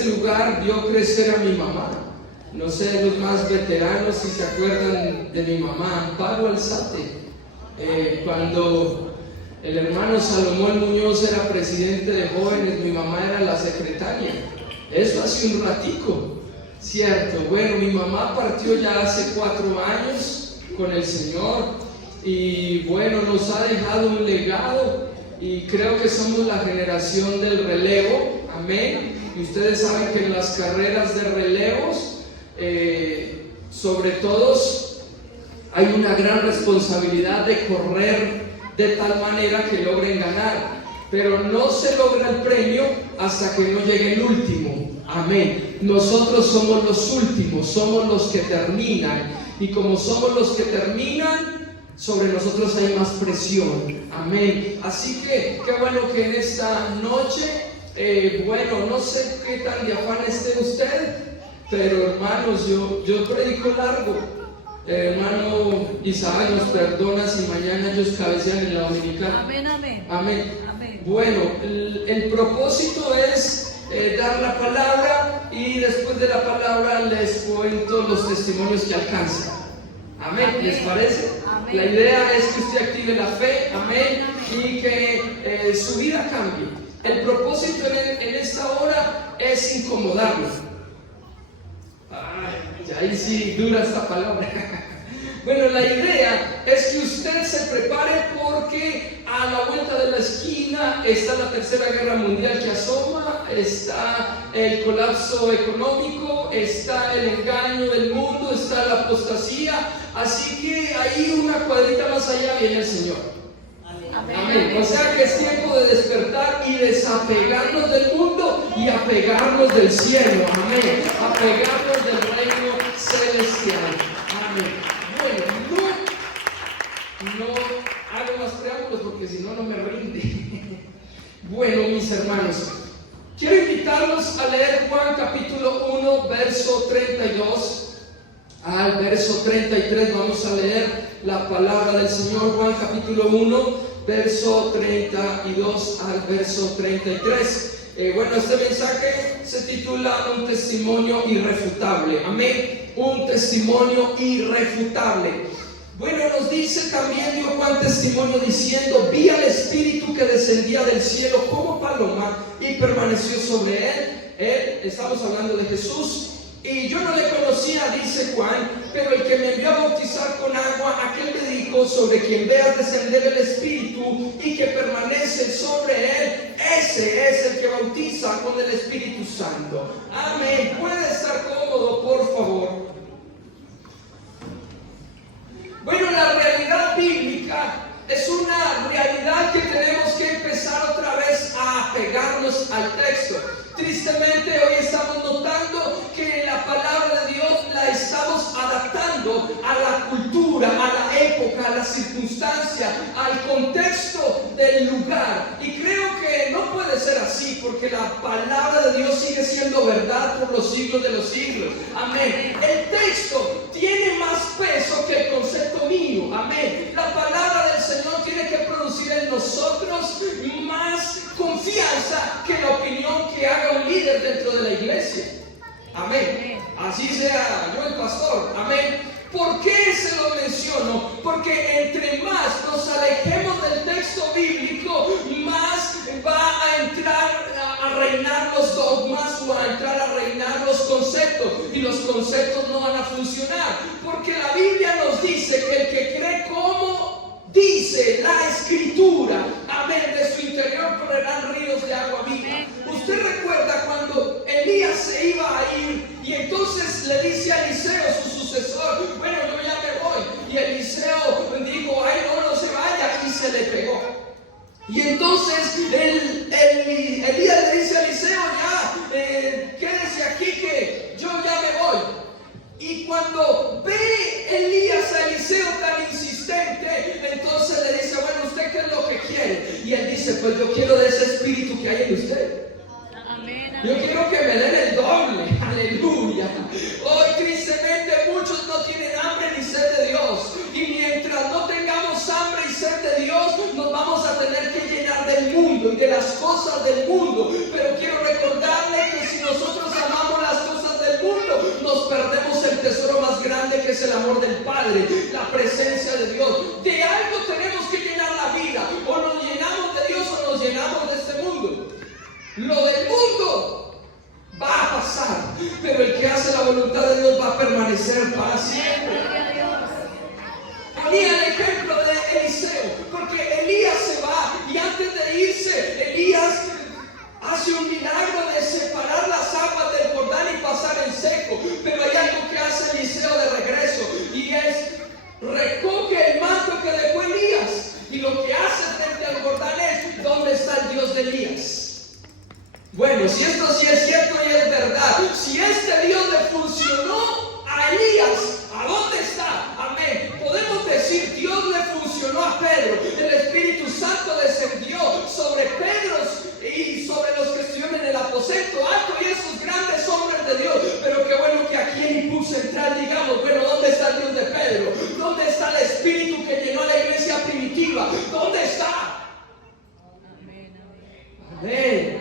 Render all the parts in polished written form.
este lugar vio crecer a mi mamá. No sé, los más veteranos si se acuerdan de mi mamá, Amparo Alzate. Cuando el hermano Salomón Muñoz era presidente de jóvenes, mi mamá era la secretaria. Eso hace un ratico, ¿cierto? Bueno, mi mamá partió ya hace 4 años con el Señor y bueno, nos ha dejado un legado y creo que somos la generación del relevo, amén. Y ustedes saben que en las carreras de relevos, sobre todos, hay una gran responsabilidad de correr de tal manera que logren ganar, pero no se logra el premio hasta que no llegue el último, amén. Nosotros somos los últimos, somos los que terminan, y como somos los que terminan, sobre nosotros hay más presión, amén. Así que qué bueno que en esta noche, bueno, no sé qué tan de afán esté usted, pero hermanos, yo predico largo. Hermano Isaac nos perdona si mañana ellos cabecean en la dominicana. Amén, amén. Amén. Amén. Bueno, el propósito es dar la palabra y después de la palabra les cuento los testimonios que alcanzan. Amén. Amén. ¿Les parece? Amén. La idea es que usted active la fe, amén, y que su vida cambie. El propósito en esta hora es incomodarlo. Ahí sí dura esta palabra. Bueno, la idea es que usted se prepare porque a la vuelta de la esquina está la tercera guerra mundial que asoma, está el colapso económico, está el engaño del mundo, está la apostasía, así que ahí una cuadrita más allá viene el Señor. Amén. Amén. O sea que es tiempo de despertar y desapegarnos del mundo y apegarnos del cielo. Amén. Apegarnos del reino celestial. Amén. Bueno, no hago más preámbulos porque si no, no me rinde. Bueno, mis hermanos, quiero invitarlos a leer Juan capítulo 1, verso 32 al verso 33. Vamos a leer la palabra del Señor. Juan capítulo 1, verso 32 al verso 33. Bueno, este mensaje se titula Un testimonio irrefutable. Amén. Un testimonio irrefutable. Bueno, nos dice también, dio Juan testimonio diciendo: vi al Espíritu que descendía del cielo como paloma y permaneció sobre él. Estamos hablando de Jesús. Y yo no le conocía, dice Juan, pero el que me envió a bautizar con agua, aquel me dijo: sobre quien veas descender el Espíritu y que permanece sobre él, ese es el que bautiza con el Espíritu Santo. Amén. ¿Puede estar cómodo, por favor? Bueno, la realidad bíblica es una realidad que tenemos que empezar otra vez a apegarnos al texto. Tristemente hoy estamos notando que la palabra de Dios la estamos adaptando a la cultura, a la época, a la circunstancia, al contexto del lugar. Y creo que no puede ser así, porque la palabra de Dios sigue siendo verdad por los siglos de los siglos. Amén. El texto tiene más peso que el concepto mío. Amén. La palabra del Señor tiene que producir en nosotros más confianza que la opinión que haga un líder dentro de la iglesia. Amén. Así sea yo el pastor. Amén. ¿Por qué se lo menciono? Porque entre más nos alejemos del texto bíblico, más va a entrar a reinar los dogmas, o a entrar a reinar los conceptos, y los conceptos no van a funcionar, porque la Biblia nos dice que el que cree como dice la Escritura, amén, de su interior correrán ríos de agua viva. Usted recuerda cuando Elías se iba a ir y entonces le dice a Eliseo, su sucesor: bueno, yo ya me voy. Y Eliseo dijo: ay, no se vaya, y se le pegó. Y entonces Elías le dice a Eliseo: ya, quédese aquí que yo ya me voy. Y cuando ve Elías a Eliseo tan insistente, entonces le dice: bueno, ¿usted qué es lo que quiere? Y él dice: pues yo quiero de ese espíritu que hay en usted. Yo quiero que me den el doble. Aleluya. Hoy tristemente muchos no tienen hambre ni sed de Dios. Y mientras no tengamos hambre y sed de Dios, nos vamos a tener que llenar del mundo y de las cosas del mundo. Pero quiero recordarle que si nosotros es el amor del Padre, la presencia de Dios. De algo tenemos que llenar la vida. O nos llenamos de Dios o nos llenamos de este mundo. Lo del mundo va a pasar, pero el que hace la voluntad de Dios va a permanecer para siempre. Ponía el ejemplo de Eliseo, porque Elías se va y antes de irse, Elías hace un milagro de separar las aguas del Jordán y pasar en seco. Pero hay algo que hace Eliseo de regreso y es recoge el manto que dejó Elías. Y lo que hace frente al Jordán es: ¿dónde está el Dios de Elías? Bueno, si esto sí es cierto y es verdad, si este Dios le funcionó a Elías, ¿a dónde está? Amén. Podemos decir, Dios le funcionó a Pedro. El Espíritu Santo descendió sobre Pedro y sobre los que estuvieron en el aposento alto y esos grandes hombres de Dios. Pero qué bueno que aquí en Impul Central digamos, bueno, ¿dónde está el Dios de Pedro? ¿Dónde está el Espíritu que llenó a la iglesia primitiva? ¿Dónde está? Amén.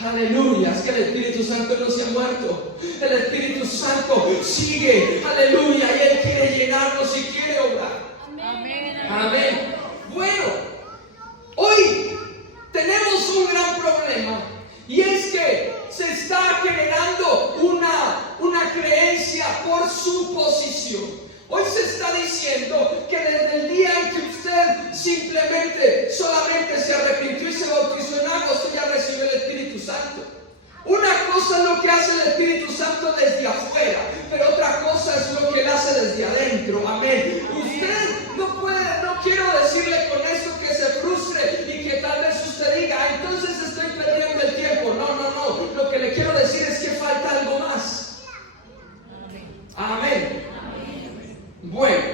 Aleluya, es que el Espíritu Santo no se ha muerto. El Espíritu Santo sigue, aleluya, y Él quiere llenarnos y quiere obrar. Amén. Amén. Bueno, hoy tenemos un gran problema y es que se está generando una creencia por suposición. Hoy se está diciendo que desde el día en que usted simplemente solamente se arrepintió y se bautizó en agua, usted ya recibió el Espíritu Santo. Una cosa es lo que hace el Espíritu Santo desde afuera, pero otra cosa es lo que Él hace desde adentro. Amén. Usted no puede, no quiero decirle con esto que se frustre y que tal vez usted diga, entonces estoy perdiendo el tiempo. No. Lo que le quiero decir es que falta algo más. Amén. Bueno,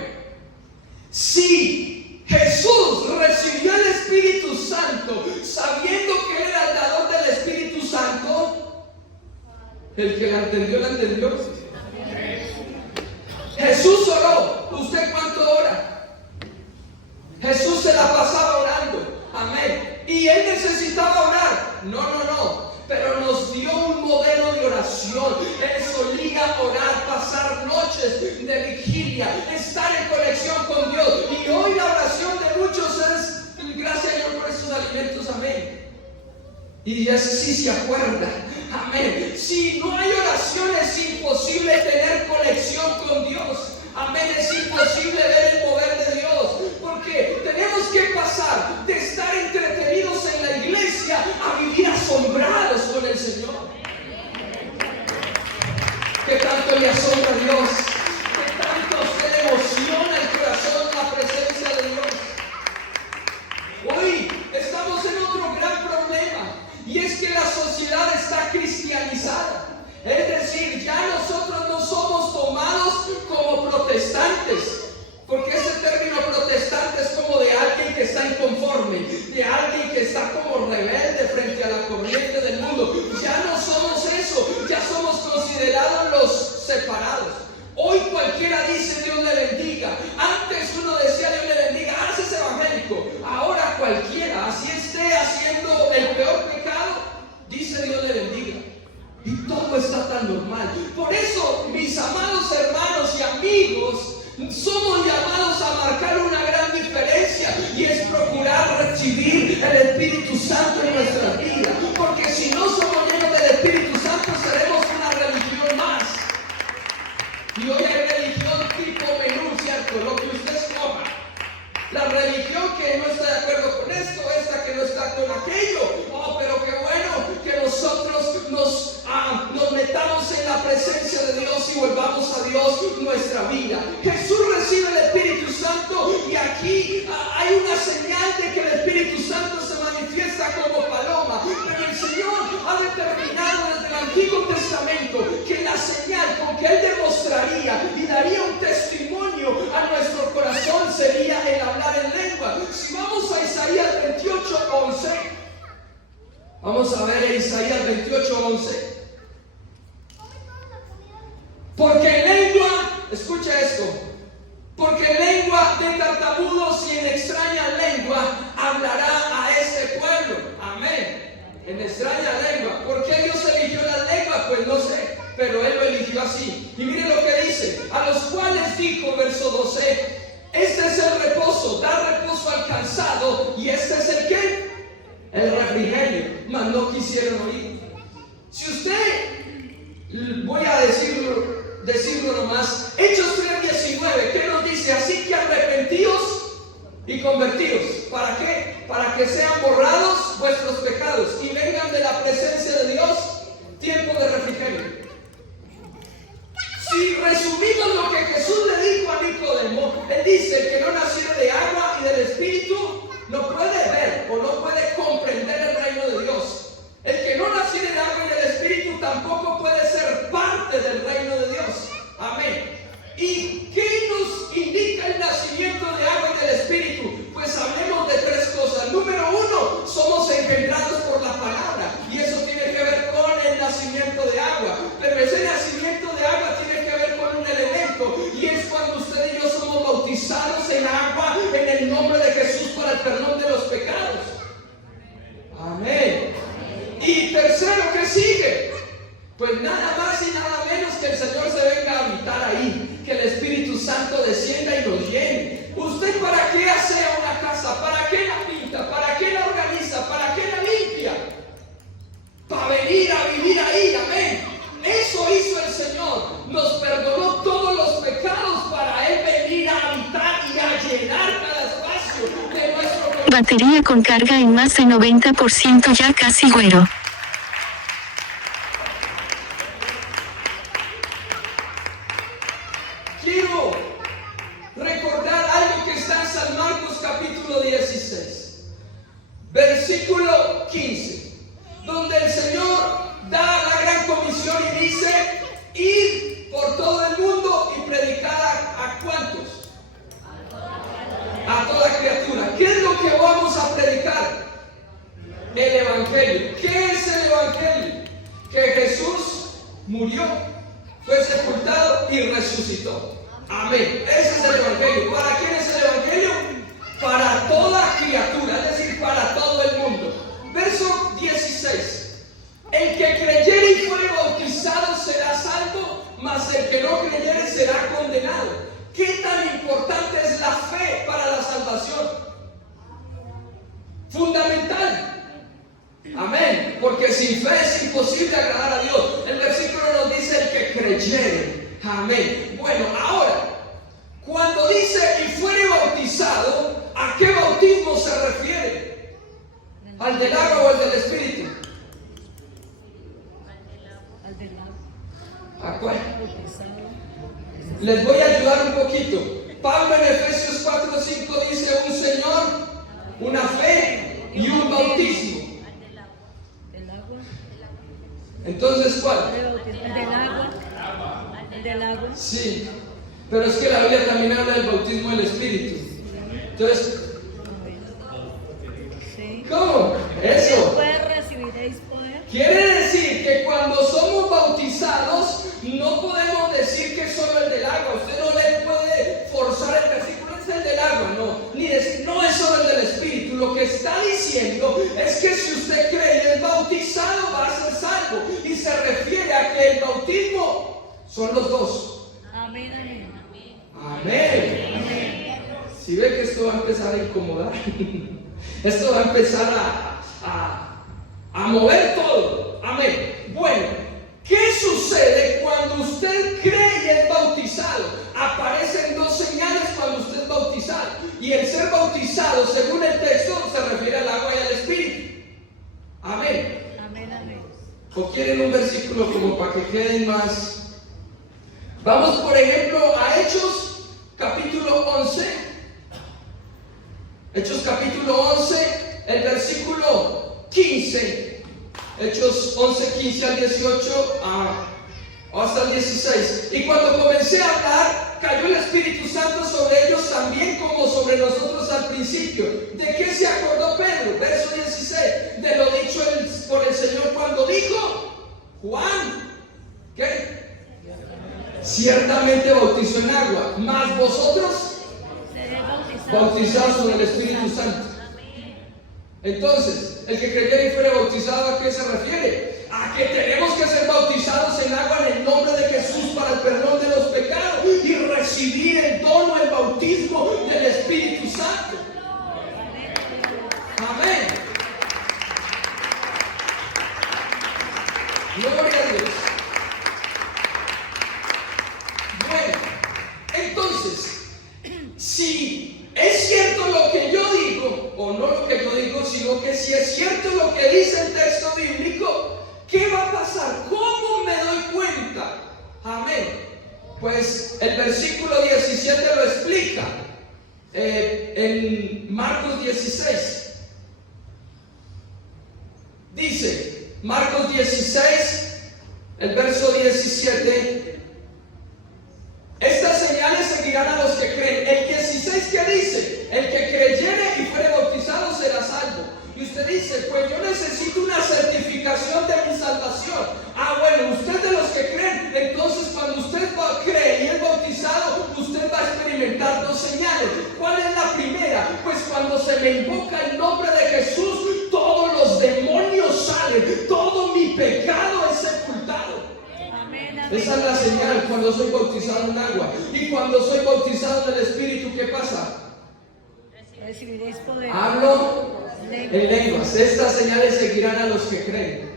si Jesús recibió el Espíritu Santo sabiendo que Él era el dador del Espíritu Santo, el que la entendió. Jesús oró. ¿Usted cuánto ora? Jesús se la pasaba orando. Amén. ¿Y Él necesitaba orar? No. Pero nos dio un modelo de oración. Él solía orar, pasar noches de vigilia, estar en conexión con Dios. Y hoy la oración de muchos es: gracias a Dios por esos alimentos. Amén. Y ese sí se acuerda. Amén. Si no hay oración, es imposible tener conexión con Dios. Amén. Es imposible ver el mover de Dios. Porque tenemos que pasar de estar entretenidos en la iglesia a vivir asombrados con el Señor. ¿Qué tanto le asombra a Dios? ¿Qué tanto se emociona el corazón la presencia de Dios? Hoy estamos en otro gran problema, y es que la sociedad está cristianizada. Es decir, ya nosotros no somos tomados como protestantes, porque ese término protestante es como de alguien que está inconforme, de alguien que está como rebelde frente a la corriente del mundo. Ya no somos eso, ya somos considerados los separados. Hoy cualquiera dice Dios le bendiga. Antes uno decía Dios le bendiga, es evangélico. Ahora cualquiera, así esté haciendo el peor pecado, dice Dios le bendiga. Y todo está tan normal. Por eso, mis amados hermanos y amigos, somos llamados a marcar una gran diferencia, y es procurar recibir el Espíritu Santo en nuestra vida. Porque si no somos llenos del Espíritu Santo, seremos una religión más. Y hoy hay religión tipo menú, ¿cierto? Lo que usted escoja. La religión que no está de acuerdo con esto, esta que no está con aquello. Oh, pero qué bueno que nosotros nos metamos en la presencia de Dios y volvamos a Dios nuestra vida. Jesús recibe el Espíritu Santo, y aquí hay una señal de que el Espíritu Santo se manifiesta como paloma. Pero el Señor ha determinado desde el Antiguo Testamento que la señal con que Él demostraría y daría un testimonio a nuestro corazón sería el hablar en lengua. Si vamos a Isaías 28:11, vamos a ver Isaías 28:11. Porque en lengua, escucha esto, porque en lengua de tartamudos y en extraña lengua hablará a este pueblo. Amén. En extraña lengua. ¿Por qué Dios eligió la lengua? Pues no sé, pero Él lo eligió así. Y mire lo que dice: a los cuales dijo, verso 12, este es el reposo, da reposo al cansado, y este es el ¿qué? El refrigerio, mas no quisieron oír. Si usted, voy a decirlo nomás, Hechos 3:19, ¿qué nos dice? Así que arrepentíos y convertidos. ¿Para qué? Para que sean borrados vuestros pecados y vengan de la presencia de Dios tiempo de refrigerio. Si resumimos lo que Jesús le dijo a Nicodemo, él dice que no naciera de agua y del Espíritu no puede ver o no puede comprender el reino de Dios. El que no naciera de agua y del Espíritu tampoco puede ser parte del reino de Dios. Amén. ¿Y qué nos indica el nacimiento de agua y del Espíritu? Pues hablemos de tres cosas. Número uno, somos engendrados por la palabra, y eso tiene que ver con el nacimiento de agua. Pero ese nacimiento de agua tiene que ver con un elemento, y es cuando usted y yo somos bautizados en agua en el nombre de Jesús para el perdón de los pecados. Amén. Y tercero, ¿qué sigue? Pues nada más y nada menos que el Señor se venga a habitar ahí, que el Espíritu Santo descienda y nos llene. ¿Usted para qué hace una casa? ¿Para qué la pinta? ¿Para qué la organiza? ¿Para qué la limpia? Para venir a vivir ahí, amén. Eso hizo el Señor, nos perdonó todos los pecados para Él venir a habitar y a llenar cada espacio de nuestro corazón. Batería con carga en más de 90%, ya casi güero. Quiero recordar algo que está en San Marcos capítulo 16, versículo 15, donde el Señor da la gran comisión y dice: ir por todo el mundo y predicar a ¿cuántos? A toda criatura. ¿Qué es lo que vamos a predicar? El Evangelio. ¿Qué es el Evangelio? Que Jesús murió, fue sepultado y resucitó. Amén. Ese es el Evangelio. ¿Para quién es el Evangelio? Para toda criatura, es decir, para todo el mundo. Verso 16. El que creyere y fuere bautizado será salvo, mas el que no creyere será condenado. ¿Qué tan importante es la fe para la salvación? Fundamental. Amén. Porque sin fe es imposible agradar a Dios. El versículo nos dice: el que creyere. Amén. Bueno, ahora, cuando dice y fuere bautizado, ¿a qué bautismo se refiere? ¿Al del agua o al del Espíritu? ¿A cuál? Les voy a ayudar un poquito. Pablo en Efesios 4:5 dice: un Señor, una fe y un bautismo. Entonces, ¿cuál? El del agua. Sí, pero es que la Biblia también habla del bautismo del Espíritu. Entonces, ¿cómo? Eso. Después recibiréis poder. Quiere decir que cuando somos bautizados, no podemos decir que es solo el del agua. Usted no le puede forzar el versículo: es el del agua, no. Ni decir, no es solo el del Espíritu. Lo que está diciendo es que si usted cree y es bautizado, va a ser salvo. Y se refiere a que el bautismo son los dos. Amén, amén. Amén. Si ve que esto va a empezar a incomodar, esto va a empezar a mover todo. Amén. Bueno, ¿qué sucede cuando usted cree y es bautizado? Aparecen dos señales cuando usted es bautizado. Y el ser bautizado, según el texto, se refiere al agua y al Espíritu. Amén. Amén, amén. ¿O quieren un versículo como para que queden más? Vamos, por ejemplo, a Hechos capítulo 11. Hechos capítulo 11, el versículo 15. Hechos 11, 15 al 18 hasta el 16. Y cuando comencé a hablar, cayó el Espíritu Santo sobre ellos también como sobre nosotros al principio. ¿De qué se acordó Pedro? Verso 16. De lo dicho por el Señor cuando dijo: Juan, ¿qué? Ciertamente bautizó en agua, mas vosotros bautizados con el Espíritu Santo. Entonces, el que creyera y fuera bautizado, ¿a qué se refiere? A que tenemos que ser bautizados en agua en el nombre de Jesús para el perdón de los pecados. Y Gloria a Dios. Bueno, entonces, si es cierto lo que yo digo, o no lo que yo digo, sino que si es cierto lo que dice el texto bíblico, ¿qué va a pasar? ¿Cómo me doy cuenta? Amén. Pues el versículo 17 lo explica en Marcos 16. Dice, Marcos 16, el verso 17, estas señales seguirán a los que creen. El 16 que dice, el que creyere y fuere bautizado será salvo. Y usted dice, pues yo necesito una certificación de mi salvación. Bueno, usted de los que creen, entonces cuando usted cree y es bautizado, usted va a experimentar dos señales. ¿Cuál es la primera? Pues cuando se me invoca el nombre de Jesús, todos los demonios salen, todo mi pecado es sepultado. Esa es la señal cuando soy bautizado en agua. Y cuando soy bautizado en el Espíritu, ¿qué pasa? Recibiréis poder. Hablo en lenguas. Estas señales seguirán a los que creen.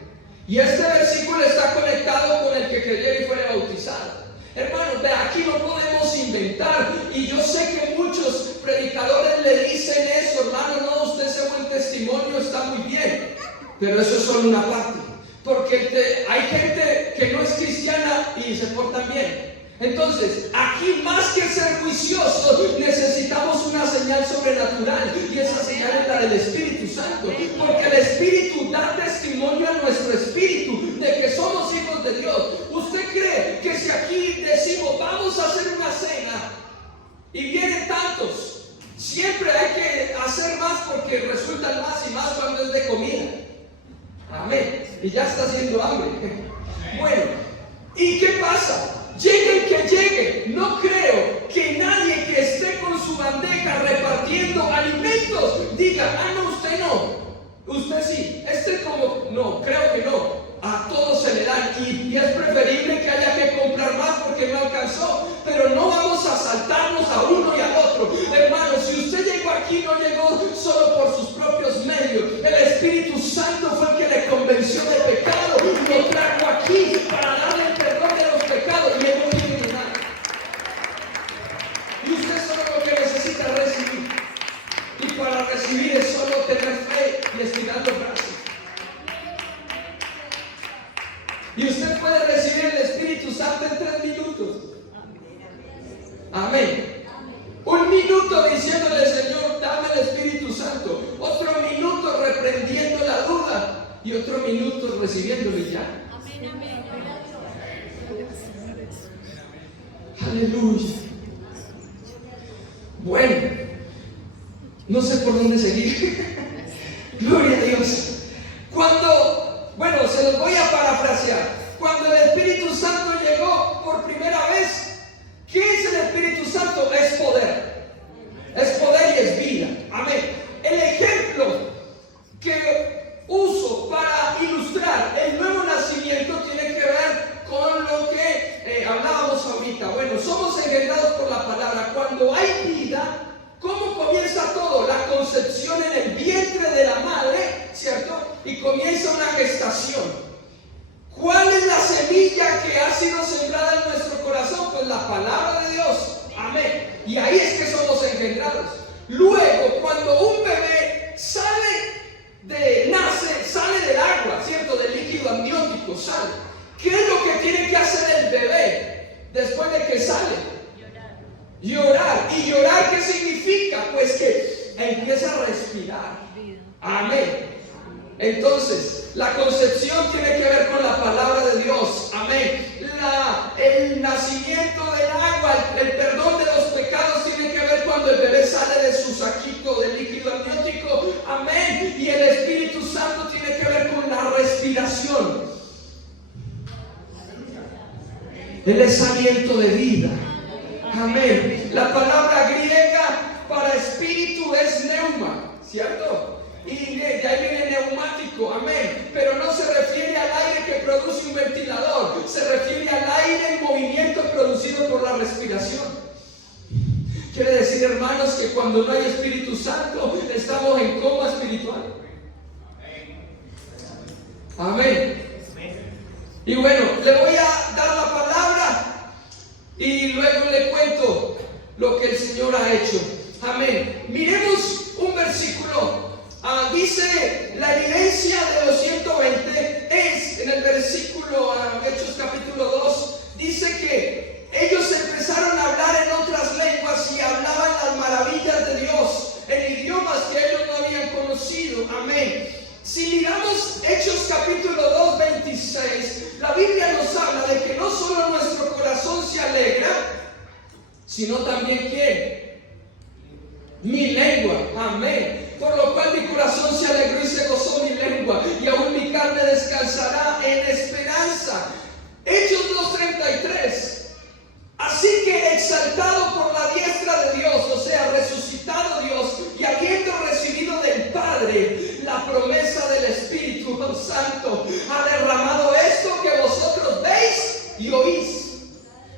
Y este versículo está conectado con el que creyera y fuera bautizado. Hermanos, de aquí no podemos inventar. Y yo sé que muchos predicadores le dicen eso, hermano, no, usted ese buen testimonio está muy bien. Pero eso es solo una parte. Porque hay gente que no es cristiana y se porta bien. Entonces, aquí más que ser juiciosos, necesitamos una señal sobrenatural. Y esa señal es la del Espíritu Santo. Porque el Espíritu da testimonio a nuestro espíritu de que somos hijos de Dios. ¿Usted cree que si aquí decimos vamos a hacer una cena y vienen tantos, siempre hay que hacer más porque resultan más y más cuando es de comida? Amén. Y ya está haciendo hambre. Bueno, ¿y qué pasa? Llegue el que llegue. No creo que nadie que esté con su bandeja repartiendo alimentos diga, no, usted no. Usted sí. No, creo que no. A todos se le dan y es preferible que haya que comprar más porque no alcanzó. Pero no vamos a saltarnos a uno y al otro. Hermano, si usted llegó aquí, no llegó solo por sus propios medios. El Espíritu Santo fue el que le convenció de pecado y lo trajo aquí para darle el perdón de los pecados. Y él no tiene nada. Y usted solo lo que necesita es recibir. Y para recibir es solo tener fe y estirar los brazos. Y usted puede recibir el Espíritu Santo en 3 minutos. Amén. 1 minuto diciéndole, Señor, dame el Espíritu Santo. Otro minuto reprendiendo la duda. Y otro minuto recibiéndolo y ya. Aleluya. Bueno, no sé por dónde seguir. Gloria a Dios. Bueno, se los voy a parafrasear. Cuando el Espíritu Santo llegó por primera vez, ¿qué es el Espíritu Santo? Es poder. Es poder y es vida. Amén. El ejemplo que uso para ilustrar el nuevo nacimiento tiene que ver con lo que hablábamos ahorita. Bueno, somos engendrados por la palabra. Cuando hay vida, ¿cómo comienza todo? La concepción en el vientre de la madre, ¿cierto? Y comienza una gestación. ¿Cuál es la semilla que ha sido sembrada en nuestro corazón? Pues la palabra de Dios. Amén. Y ahí es que somos engendrados. Luego, cuando un bebé nace, sale del agua, ¿cierto? Del líquido amniótico, sale. ¿Qué es lo que tiene que hacer el bebé después de que sale? Llorar. ¿Y llorar qué significa? Pues que empieza a respirar. Amén. Entonces, la concepción tiene que ver con la palabra de Dios. Amén. El nacimiento del agua, el perdón de los pecados tiene que ver cuando el bebé sale de su saquito de líquido amniótico. Amén. Y el Espíritu Santo tiene que ver con la respiración. Él es aliento de vida. Amén. La palabra griega para espíritu es neuma, ¿cierto? Y de ahí viene neumático, amén. Pero no se refiere al aire que produce un ventilador, se refiere al aire en movimiento producido por la respiración. Quiere decir, hermanos, que cuando no hay Espíritu Santo, estamos en coma espiritual. Amén. Y bueno, le voy a dar la palabra y luego le cuento lo que el Señor ha hecho. Amén. Miremos un versículo. Dice la evidencia de los 120 es en el versículo Hechos capítulo 2. Dice que ellos empezaron a hablar en otras lenguas y hablaban las maravillas de Dios en idiomas que ellos no habían conocido. Amén. Si miramos Hechos capítulo 2, 26, la Biblia nos habla de que no solo nuestro corazón se alegra, sino también ¿quién? Mi lengua. Amén. Por lo cual mi corazón se alegró y se gozó mi lengua, y aún mi carne descansará en esperanza. Hechos 2:33. Así que exaltado por la diestra de Dios, o sea, resucitado Dios, y habiendo recibido del Padre la promesa del Espíritu Santo, ha derramado esto que vosotros veis y oís.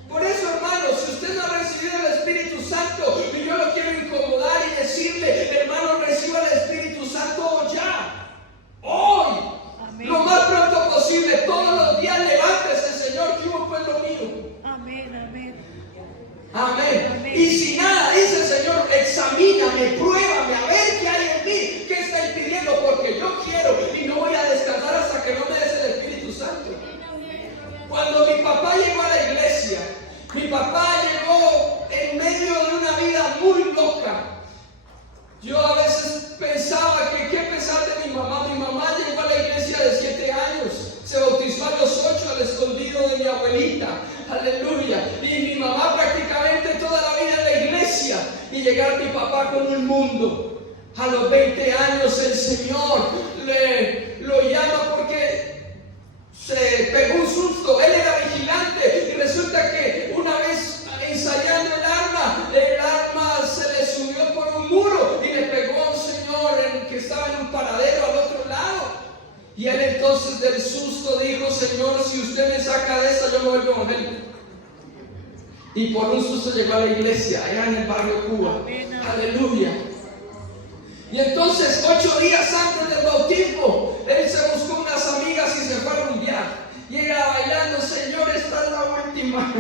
Por eso, hermanos, si usted no ha recibido el Espíritu Santo, y yo lo quiero incomodar y decirle, hermano, reciba el Espíritu Santo ya, hoy, amén. Lo más pronto posible, todos los días levántese, Señor, que hubo pueblo mío. Amén, amén. Amén. Amén. Y si nada dice, Señor, examíname, pruébame, a ver qué hay en mí, qué está impidiendo, porque yo quiero y no voy a descansar hasta que no me des el Espíritu Santo. Cuando mi papá llegó a la iglesia, mi papá llegó en medio de una vida muy loca. Yo a veces pensaba que qué pesar de mi mamá. Mi mamá llegó a la iglesia de 7 años, se bautizó a los 8 al escondido de mi abuelita. Aleluya. Y mi mamá prácticamente toda la vida en la iglesia. Y llegar mi papá con un mundo. A los 20 años el Señor lo llama porque se pegó un susto. Él era vigilante y resulta que una vez ensayando el arma se le subió por un muro y le pegó a un señor que estaba en un paradero al otro lado. Y él entonces del susto dijo, Señor, si usted me saca de esa, yo me vuelvo evangélico. Y por un susto llegó a la iglesia, allá en el barrio Cuba. Amén. Aleluya. Y entonces 8 días antes del bautismo, él se buscó unas amigas y se fue a rumbear. Llega bailando, Señor, esta es la última.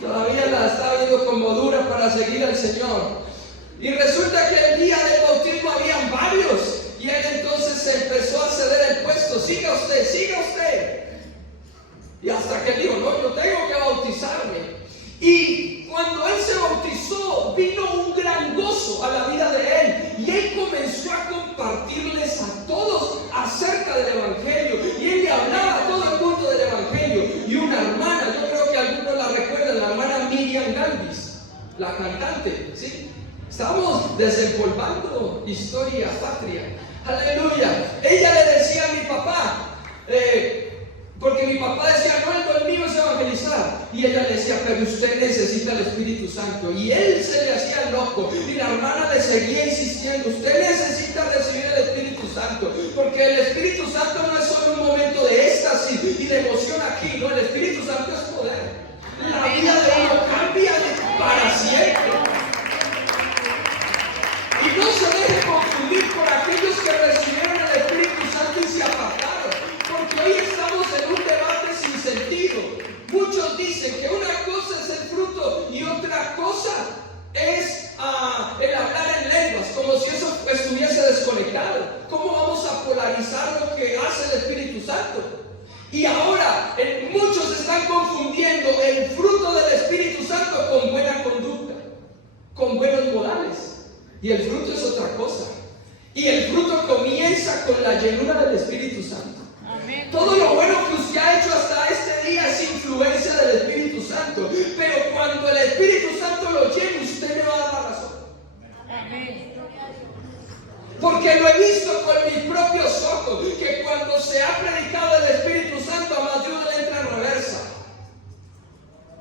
Todavía la estaba viendo como dura para seguir al Señor. Y resulta que el día del bautismo habían varios. Y él entonces se empezó a ceder el puesto. Siga usted, siga usted. Y hasta que él dijo, no, yo tengo que bautizarme. Y cuando él se bautizó, vino un gran gozo a la vida de él. Y él comenzó a compartirles a todos acerca del Evangelio. Y él le hablaba a todo el mundo del Evangelio. Y una hermana, yo creo que algunos la recuerdan, la hermana Miriam Galvis, la cantante, ¿sí? Estamos desempolvando historia patria. Aleluya. Ella le decía a mi papá, porque mi papá decía, no, el mío es evangelizar. Y ella le decía, pero usted necesita el Espíritu Santo. Y él se le hacía loco. Y la hermana le seguía insistiendo, usted necesita recibir el Espíritu Santo. Porque el Espíritu Santo no es solo un momento de éxtasis y de emoción aquí. No, el Espíritu Santo es poder. La vida de uno cambia para siempre. Y no se deje confundir por aquellos que recibieron el Espíritu Santo y se apartaron. Porque hoy estamos en un debate sin sentido. Muchos dicen que una cosa es el fruto y otra cosa es el hablar en lenguas, como si eso estuviese desconectado. ¿Cómo vamos a polarizar lo que hace el Espíritu Santo? Y ahora muchos están confundiendo el fruto del Espíritu Santo con buena conducta, con buenos modales. Y el fruto es otra cosa. Y el fruto comienza con la llenura del Espíritu Santo. Amén. Todo lo bueno que usted ha hecho hasta este día es influencia del Espíritu Santo. Pero cuando el Espíritu Santo lo llene, usted me va a dar la razón. Amén. Porque lo he visto con mis propios ojos, que cuando se ha predicado el Espíritu Santo, a más de uno le entra en reversa.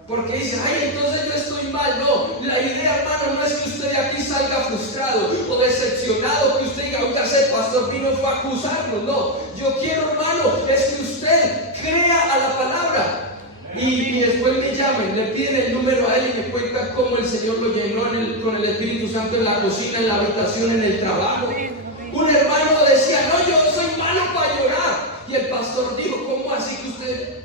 Porque dice, ay, entonces yo estoy mal. No, la idea, hermano, no es que usted de aquí salga frustrado o decepcionado, que usted diga, oiga, ese pastor vino fue a acusarnos. No, yo quiero, hermano, es que usted crea a la palabra. Y después me llaman, le piden el número a él y me cuentan cómo el Señor lo llenó con el Espíritu Santo en la cocina, en la habitación, en el trabajo. Un hermano decía, no, yo soy malo para llorar. Y el pastor dijo, ¿cómo así que usted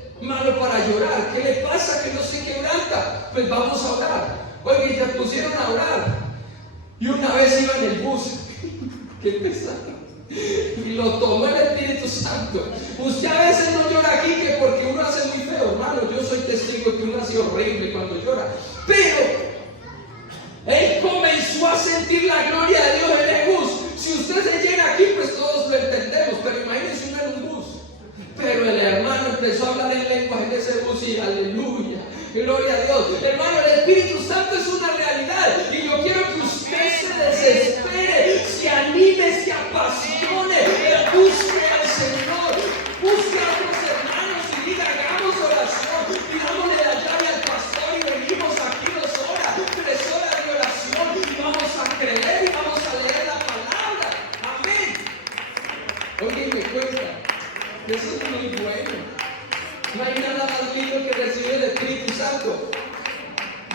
pues vamos a orar. Oye, y te pusieron a orar. Y una vez iba en el bus, qué pesado, y lo tomó el Espíritu Santo. Usted a veces no llora aquí que porque uno hace muy feo, hermano. Yo soy testigo que uno hace horrible cuando llora. Pero él comenzó a sentir la gloria de Dios en el bus. Si usted se llena aquí, pues todos lo entendemos. Pero imagínense uno en un bus. Pero el hermano empezó a hablar en lenguas en ese bus y aleluya. Gloria a Dios. Hermano, el Espíritu Santo es una realidad. Y yo quiero que usted se desespere, se anime, se apasione, busque al Señor, busque a otros hermanos y diga, hagamos oración, pidámosle la llave al pastor y venimos aquí 2 horas, 3 horas de oración y vamos a creer y vamos a leer la palabra. Amén. Oye, me cuenta, eso es muy bueno. No hay nada más lindo que recibir el Espíritu Santo.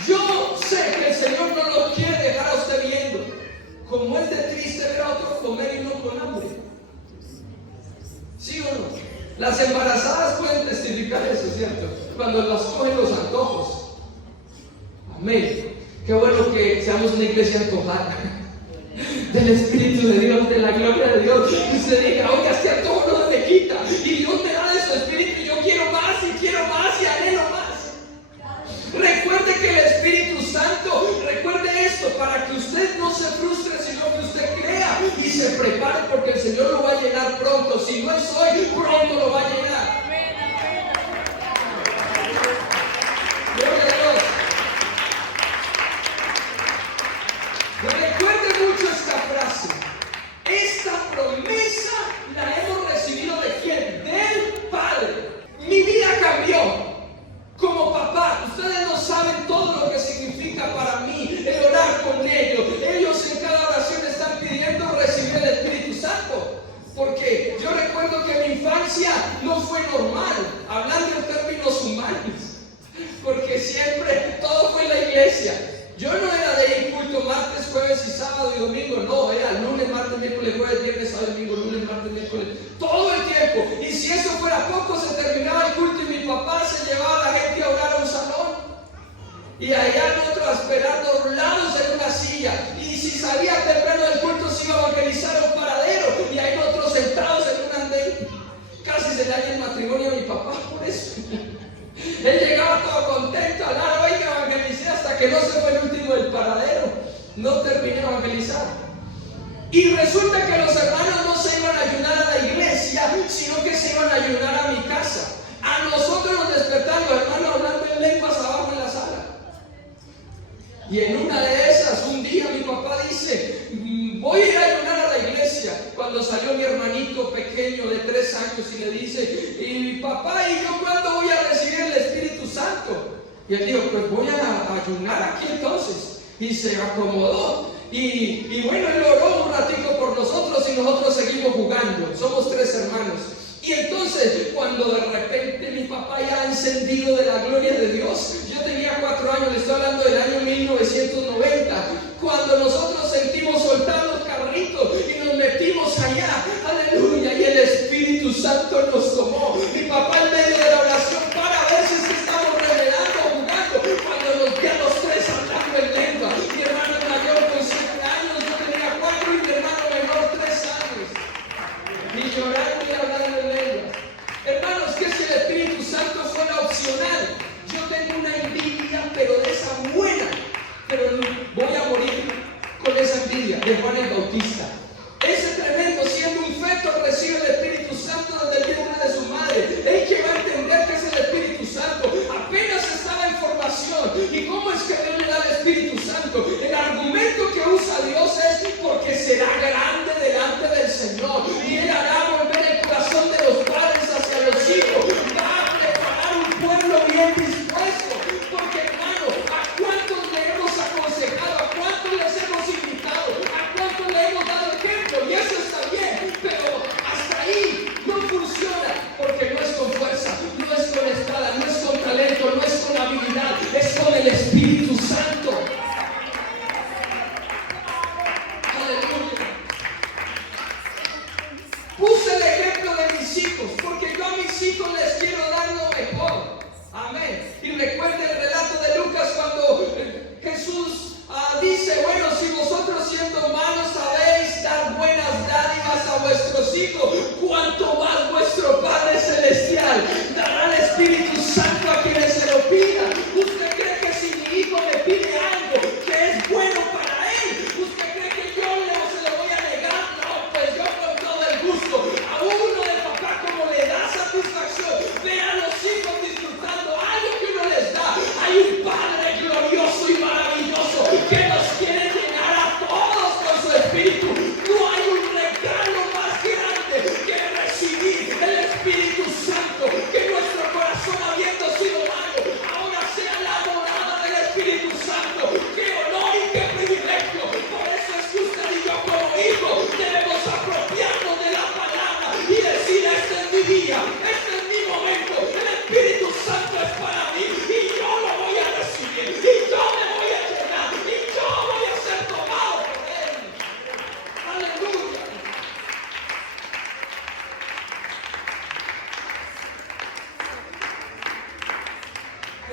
Yo sé que el Señor no lo quiere dejar a usted viendo. Como es de triste ver a otro comer y no con hambre. ¿Sí o no? Las embarazadas pueden testificar eso, ¿cierto? Cuando las cogen los antojos. Amén. Qué bueno que seamos una iglesia antojada del Espíritu de Dios, de la gloria de Dios. Y usted diga, oiga, este antojo no se me quita. Y Dios me da de su Espíritu y yo quiero más y anhelo más. Recuerde que el Espíritu Santo, recuerde esto, para que usted no se frustre, sino que usted crea y se prepare, porque el Señor lo va a llenar pronto. Si no es hoy, pronto lo va a llenar. Gloria a Dios. Recuerde mucho esta frase. Esta promesa la hemos recibido ¿de quién? Del Padre. Mi vida cambió. Como papá, ustedes no saben todo lo que significa para mí el orar con ellos. Ellos en cada oración están pidiendo recibir el Espíritu Santo. Porque yo recuerdo que mi infancia no fue normal, hablando en términos humanos. Porque siempre todo fue en la iglesia. Yo no era de ir culto martes, jueves y sábado y domingo. No, era lunes, martes, miércoles, jueves, viernes, sábado, domingo, lunes, martes, miércoles. Todo el tiempo. Y si eso fuera poco, se terminaba el culto y mi papá se llevaba a la gente a orar a un salón. Y allá nosotros a esperar doblados en una silla. Y si salía temprano del culto, se iba a evangelizar a un paradero. Y ahí nosotros sentados en un andén. Casi se le daña el matrimonio a mi papá por eso. Él llegaba todo contento a hablar, oiga, evangelicé hasta que no se fue el último del paradero. No terminé de evangelizar. Y resulta que los hermanos no se iban a ayunar a la iglesia, sino que se iban a ayunar a mi casa. A nosotros nos despertaron los hermanos hablando en lenguas abajo en la sala. Y en una de esas, un día mi papá dice, voy a ir a ayunar a la iglesia. Cuando salió mi hermanito pequeño de 3 años y le dice, y papá, ¿y yo cuándo voy a recibir el Espíritu Santo? Y él dijo, pues voy a ayunar aquí entonces. Y se acomodó. Y bueno, él oró un ratito por nosotros y nosotros seguimos jugando. Somos 3 hermanos. Y entonces, cuando de repente mi papá ya ha encendido de la gloria de Dios, yo tenía 4 años, le estoy hablando del año 1990, cuando nosotros sentimos soltar los carritos y nos metimos allá, aleluya, y el Espíritu Santo nos tomó. Mi papá en medio de la oración, para ver si es que estamos revelando o jugando, cuando nos vi a los 3 hablando en lengua. Mi hermano mayor con 7 años, yo tenía 4 y mi hermano menor 3 años. Y llorando y hablando en lengua. Hermanos, que si el Espíritu Santo fuera opcional, yo tengo una envidia, pero de esa buena, pero voy a morir con esa envidia de Juan el Bautista. Ese tremendo, siendo un feto, recibe el Espíritu Santo desde el vientre de su madre. Él que va a entender que es el Espíritu Santo, apenas estaba en formación. ¿Y cómo es que Dios le da el Espíritu Santo? El argumento que usa Dios es porque será grande delante del Señor y Él hará volver el corazón de los padres hacia los hijos. Va a preparar un pueblo bien dispuesto. Porque hermano, ¿a cuántos le hemos aconsejado? ¿A cuántos les hemos invitado? ¿A cuántos le hemos dado ejemplo? Y eso está bien, pero hasta ahí no funciona, porque no es con fuerza, no es con espada, no es con talento, no es con habilidad, es con el Espíritu Santo. Aleluya. Puse el ejemplo de mis hijos, porque yo a mis hijos les quiero dar lo mejor. Amén. Y recuerden el relato de Lucas.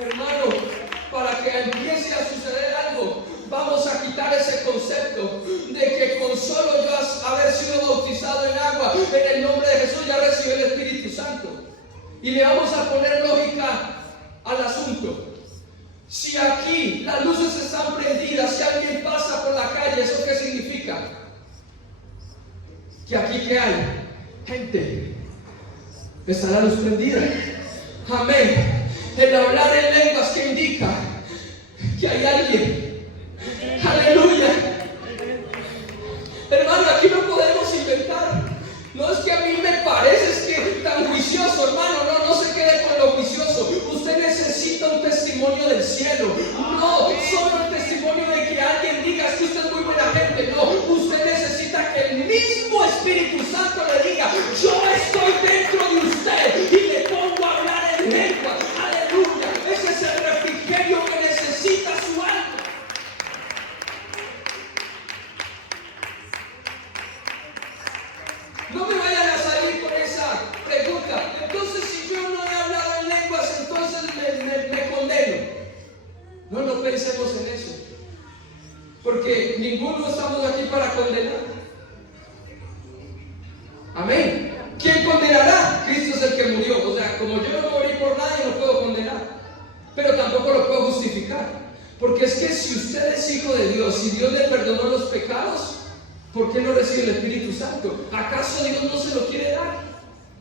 Hermano, para que empiece a suceder algo, vamos a quitar ese concepto de que con solo yo haber sido bautizado en agua, en el nombre de Jesús ya recibí el Espíritu Santo. Y le vamos a poner lógica al asunto. Si aquí las luces están prendidas, si alguien pasa por la calle, ¿eso qué significa? Que aquí ¿qué hay? Gente. Está la luz prendida. Amén. El hablar en lenguas que indica que hay alguien. Aleluya. Hermano, aquí no podemos inventar. No es que a mí me parece que tan juicioso, hermano. No se quede con lo juicioso. Usted necesita un testimonio del cielo. No solo el testimonio de que alguien diga que usted es muy buena gente. No, usted necesita que el mismo Espíritu Santo le diga: yo estoy dentro de usted y le pongo a hablar en lenguas. Aleluya. Ese es el refrigerio que necesita su alma. No me vayan a salir con esa pregunta. Entonces, si yo no he hablado en lenguas, entonces me condeno. No pensemos en eso. Porque ninguno estamos aquí para condenar. Amén. ¿Quién condenará? Cristo es el que murió. O sea, como yo no morí por nadie, no puedo condenar. Pero tampoco lo puedo justificar. Porque es que si usted es hijo de Dios, si Dios le perdonó los pecados, ¿por qué no recibe el Espíritu Santo? ¿Acaso Dios no se lo quiere dar?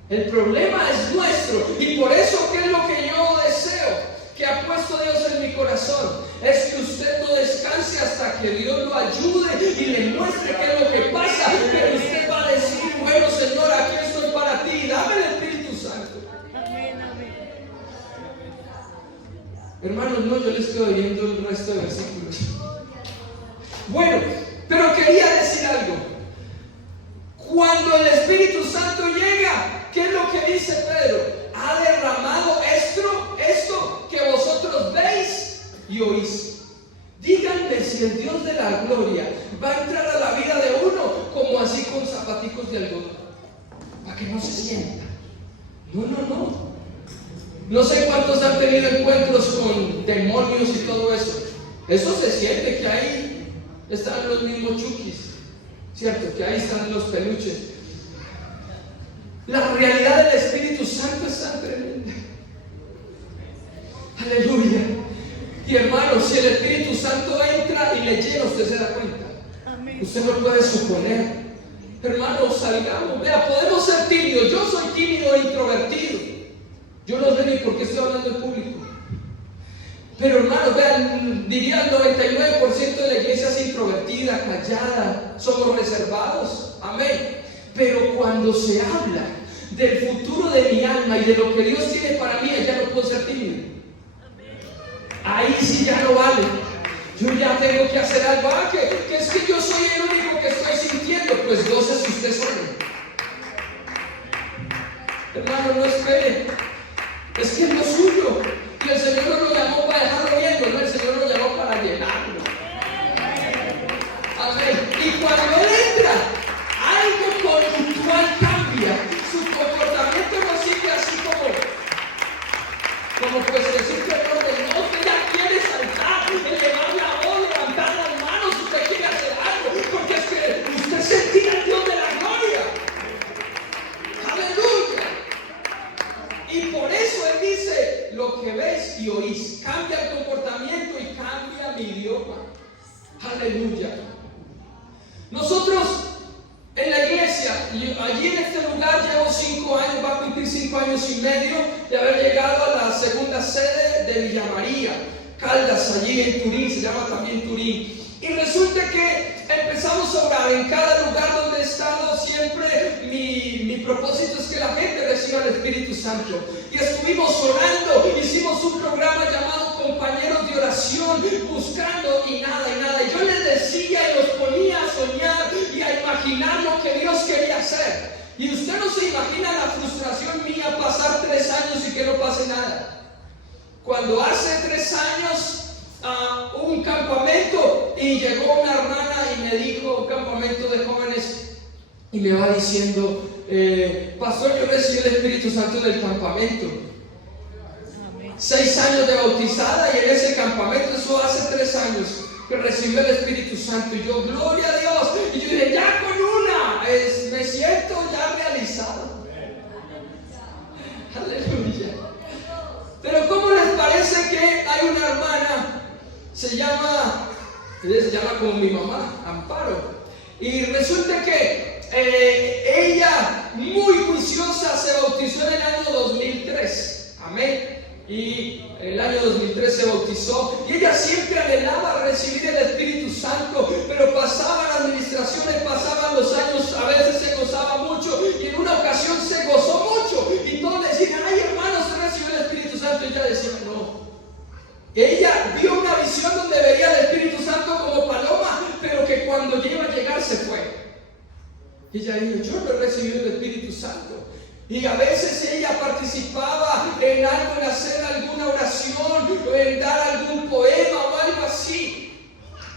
El problema es nuestro. Y por eso, ¿qué es lo que yo deseo? Que ha puesto Dios en mi corazón. Es que usted no descanse hasta que Dios lo ayude y le muestre qué es lo que pasa. Pero usted va a decir: bueno, Señor, aquí estoy para ti. Dame el Espíritu Santo. Amén, amén. Hermanos, no, yo les estoy oyendo el resto de versículos. Bueno, pero quería decir algo. Cuando el Espíritu Santo llega, ¿qué es lo que dice Pedro? Ha derramado esto que vosotros veis y oís. Díganme si el Dios de la gloria va a entrar a la vida de uno como así con zapaticos de algodón, para que no se sienta. No. No sé cuántos han tenido encuentros con demonios y todo eso. Eso se siente, que ahí están los mismos chukis, ¿cierto? Que ahí están los peluches. La realidad del Espíritu Santo es tan tremenda. Aleluya. Y hermanos, si el Espíritu Santo entra y le llena, usted se da cuenta. Amén. Usted no puede suponer. Hermanos, salgamos. Vea, podemos ser tímidos. Yo soy tímido e introvertido. Yo no sé ni por qué estoy hablando en público. Pero hermanos, vean, diría el 99% de la iglesia es introvertida, callada, somos reservados. Amén. Pero cuando se habla del futuro de mi alma y de lo que Dios tiene para mí, ya no puedo ser tímido. Ahí sí ya no vale. Yo ya tengo que hacer algo. Que es que yo soy el único que estoy sintiendo. Pues goce si usted solo. Hermano, no espere. Es que es lo suyo. Y el Señor no lo llamó para dejarlo viendo, no, el Señor lo llamó para llenarlo. Amén. Y cuando Él entra, algo conductual cambia. Su comportamiento no sigue así como pues decir que no, usted ya quiere saltar, elevar la voz, levantar las manos, usted quiere hacer algo, porque es que usted sentirá el Dios de la gloria. Aleluya. Y por eso Él dice: lo que ves y oís. Cambia el comportamiento y cambia mi idioma. Aleluya. Nosotros en la iglesia, allí en este lugar llevo 5 años, va a cumplir 5 años y medio de haber llegado a la segunda sede de Villa María, Caldas, allí en Turín, se llama también Turín. Y resulta que empezamos a orar en cada lugar donde he estado. Siempre mi propósito es que la gente reciba el Espíritu Santo. Y estuvimos orando, hicimos un programa llamado Compañeros de Oración, buscando y nada. Y yo les decía y los ponía a soñar y a imaginar lo que Dios quería hacer. Y usted no se imagina la frustración mía pasar 3 años y que no pase nada. Cuando hace 3 años hubo un campamento y llegó una hermana y me dijo, un campamento de jóvenes, y me va diciendo: pastor, yo recibí el Espíritu Santo del campamento. Amén. 6 años de bautizada y en ese campamento, eso hace 3 años, que recibió el Espíritu Santo. Y yo, gloria a Dios. Y yo dije, ya con una, me siento ya realizado. Aleluya. Pero ¿cómo les parece que hay una hermana, ella se llama como mi mamá, Amparo? Y resulta que ella, muy juiciosa, se bautizó en el año 2003. Amén. Y en el año 2003 se bautizó y ella siempre anhelaba recibir el Espíritu Santo, pero pasaban administraciones, pasaban los años, a veces se gozaba mucho y en una ocasión se gozó mucho y todos le decían, ay hermano, usted recibió el Espíritu Santo, y ella decía, no. Ella vio una visión donde veía el Espíritu Santo como paloma, pero que cuando iba a llegar se fue. Y ella dijo, yo no he recibido el Espíritu Santo. Y a veces ella participaba en algo, en hacer alguna oración, o en dar algún poema o algo así.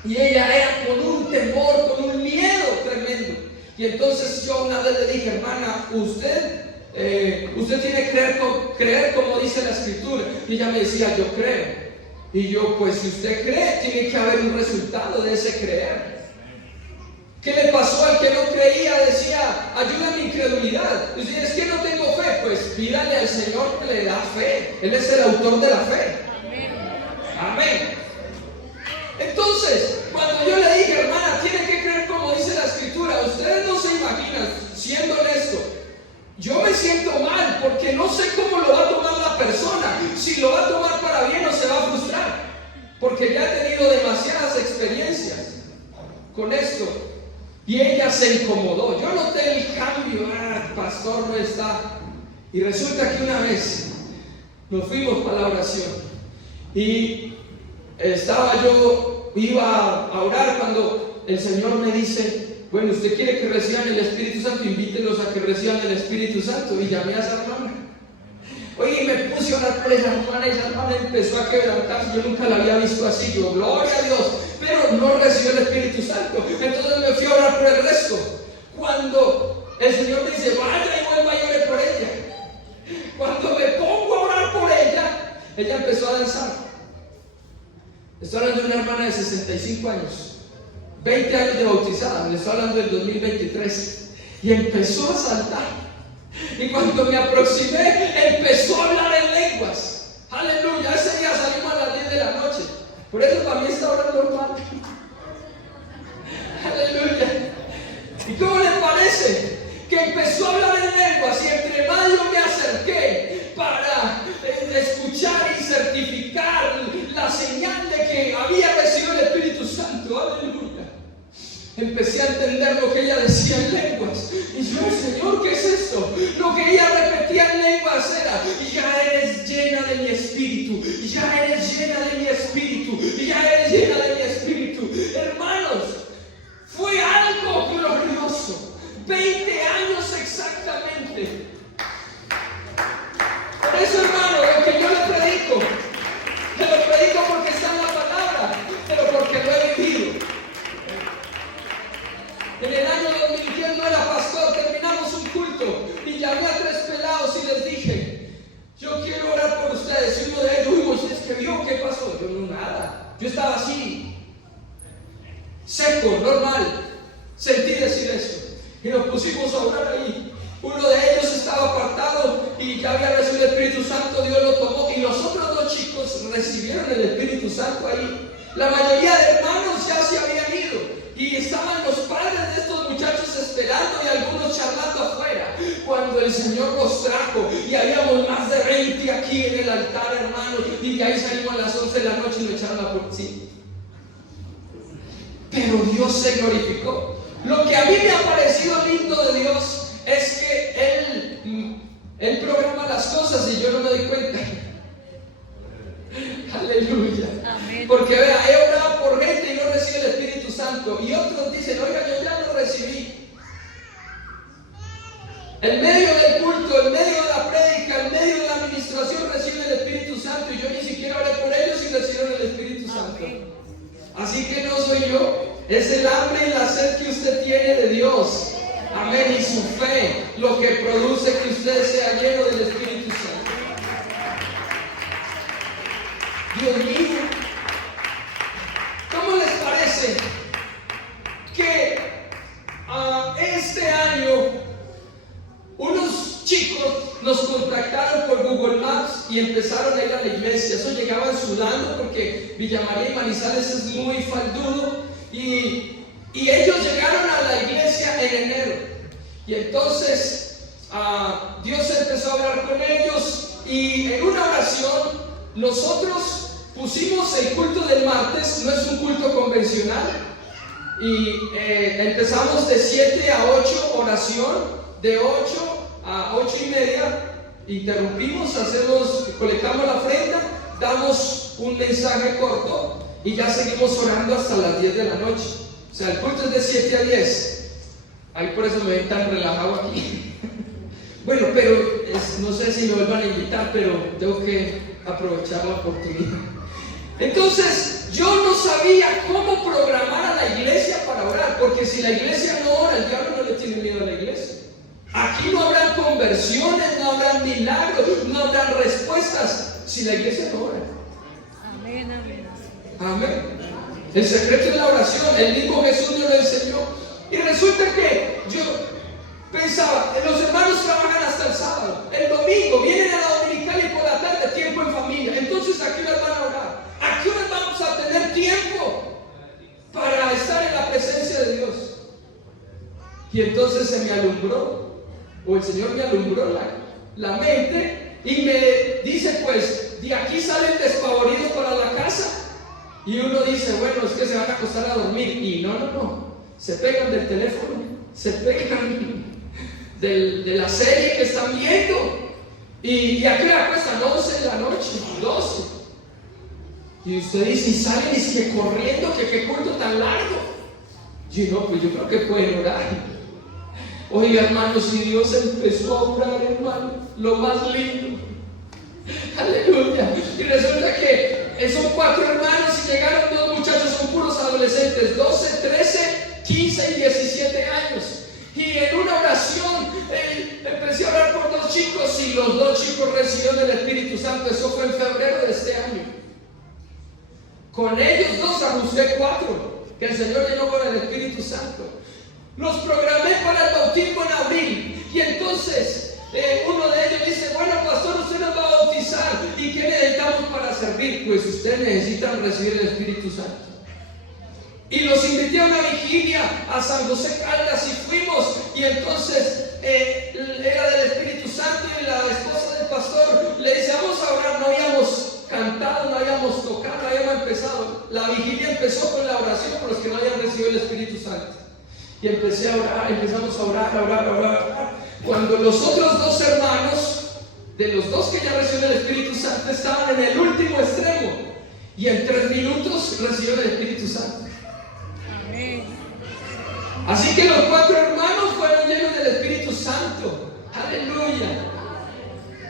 Y ella era con un temor, con un miedo tremendo. Y entonces yo una vez le dije, hermana, usted tiene que creer como dice la Escritura. Y ella me decía, yo creo. Y yo, pues si usted cree, tiene que haber un resultado de ese creer. ¿Qué le pasó al que no creía? Decía, ayuda a mi incredulidad. Decía, es que no tengo fe. Pues pídale al Señor que le da fe. Él es el autor de la fe. Amén. Entonces, cuando yo le dije, hermana, tiene que creer como dice la Escritura, ustedes no se imaginan, siendo honesto, yo me siento mal porque no sé cómo lo va a tomar la persona. Si lo va a tomar para bien o se va a frustrar. Porque ya he tenido demasiadas experiencias con esto. Y ella se incomodó. Yo noté el cambio. Pastor no está. Y resulta que una vez nos fuimos para la oración. Y iba a orar cuando el Señor me dice, bueno, usted quiere que reciban el Espíritu Santo, invítelos a que reciban el Espíritu Santo. Y llamé a esa hermana. Oye, y me puse a orar por esa hermana y esa hermana empezó a quebrantarse. Yo nunca la había visto así. Yo, gloria a Dios. Pero no recibió el Espíritu Santo. Entonces me fui a orar por el resto. Cuando el Señor me dice, vaya y vuelva y ore por ella. Cuando me pongo a orar por ella, ella empezó a danzar. Estoy hablando de una hermana de 65 años. 20 años de bautizada. Le estoy hablando del 2023. Y empezó a saltar. Y cuando me aproximé, empezó a hablar en lenguas. Aleluya. Ese día salimos a las 10 de la noche. Por eso para mí esta hora es normal. Aleluya. ¿Y cómo les parece? Que empezó a hablar en lenguas y entre más yo me acerqué para escuchar y certificar la señal de que había recibido el Espíritu Santo. Aleluya. Empecé a entender lo que ella decía en lenguas. Y yo, Señor, ¿qué es esto? Lo que ella repetía en lenguas era, ya eres llena de mi espíritu, ya eres llena de mi espíritu, ya eres llena de mi espíritu. Hermanos, fue algo glorioso. 20 años exactamente. Por eso, hermano, lo que yo le predico, te lo predico porque está en la palabra, pero porque lo he vivido. En el año 2010 no era pastor, terminamos un culto y llamé a 3 pelados y les dije, yo quiero orar por ustedes. Y uno de ellos, Moisés, ¿qué vio? ¿Qué pasó? Yo no, nada. Yo estaba así, seco, normal. Sentí decir eso. Y nos pusimos a orar ahí. Uno de ellos estaba apartado y ya había recibido el Espíritu Santo, Dios lo tomó. Y los otros 2 chicos recibieron el Espíritu Santo ahí. La mayoría de hermanos ya se habían ido. Y estaban los padres de estos muchachos esperando y algunos charlando afuera. Cuando el Señor los trajo y habíamos más de 20 aquí en el altar, hermanos. Y de ahí salimos a las 11 de la noche y lo echaron a por sí. Pero Dios se glorificó. Lo que a mí me ha parecido lindo de Dios es que Él programa las cosas y yo no me doy cuenta. Aleluya. Amén. Porque vea, he orado por gente y no recibe el Espíritu Santo. Y otros dicen, oiga, yo ya lo recibí. En medio del culto, en medio de la prédica, en medio de la administración reciben el Espíritu Santo. Y yo ni siquiera oré por ellos y recibieron el Espíritu Santo. Así que no soy yo. Es el hambre y la sed que usted tiene de Dios. Amén. Y su fe, lo que produce que usted sea lleno del Espíritu Santo. Dios mío, ¿cómo les parece que este año unos chicos nos contactaron por Google Maps y empezaron a ir a la iglesia? Eso llegaban sudando porque Villa María y Manizales es muy faldudo, y ellos llegaron a la iglesia en enero, y entonces Dios empezó a hablar con ellos, y en una oración nosotros pusimos el culto del martes. No es un culto convencional, y empezamos de 7 a 8 oración, de 8 a 8 y media interrumpimos, colectamos la ofrenda, damos un mensaje corto y ya seguimos orando hasta las 10 de la noche. O sea, el culto es de 7 a 10. Ahí por eso me ven tan relajado aquí. Bueno, pero no sé si me vuelvan a invitar, pero tengo que aprovechar la oportunidad. Entonces, yo no sabía cómo programar a la iglesia para orar, porque si la iglesia no ora, el diablo no le tiene miedo a la iglesia. Aquí no habrán conversiones, no habrán milagros, no habrán respuestas si la iglesia no ora. Amén, amén. Amén. El secreto es la oración. El mismo Jesús nos lo enseñó. Y resulta que yo pensaba, los hermanos trabajan hasta el sábado, el domingo vienen a la dominical y por la tarde tiempo en familia. Entonces, ¿a qué horas van a orar? ¿A qué horas vamos a tener tiempo para estar en la presencia de Dios? Y entonces se me alumbró, o el Señor me alumbró la mente, y me dice, pues, de aquí salen despavoridos para la casa. Y uno dice, bueno, es que se van a acostar a dormir. Y no, se pegan del teléfono, se pegan de la serie que están viendo. ¿Y a qué hora cuestan? 11 de la noche, 12. Y usted dice, y salen y sigue corriendo, que qué culto tan largo. Y no, pues yo creo que pueden orar. Oiga, hermano, si Dios empezó a orar, hermano, lo más lindo. Aleluya. Y resulta que son 4 hermanos y llegaron 2 muchachos, son puros adolescentes, 12, 13, 15 y 17 años. Y en una oración empecé a orar por 2 chicos, y los 2 chicos recibieron el Espíritu Santo. Eso fue en febrero de este año. Con ellos 2 ajusté 4 que el Señor llenó con el Espíritu Santo. Los programé para el bautismo en abril, y entonces uno de ellos dice, bueno, pastor, usted nos va a bautizar, ¿y qué necesitamos para servir? Pues ustedes necesitan recibir el Espíritu Santo. Y los invité a una vigilia a San José Caldas, y fuimos, y entonces era del Espíritu Santo, y la esposa del pastor le dice, vamos a orar. No habíamos cantado, no habíamos tocado, no habíamos empezado. La vigilia empezó con la oración por los que no habían recibido el Espíritu Santo. Y empecé a orar, empezamos a orar. Cuando los otros 2 hermanos, de los 2 que ya recibieron el Espíritu Santo, estaban en el último extremo, y en 3 minutos recibieron el Espíritu Santo. Amén. Así que los 4 hermanos fueron llenos del Espíritu Santo. Aleluya.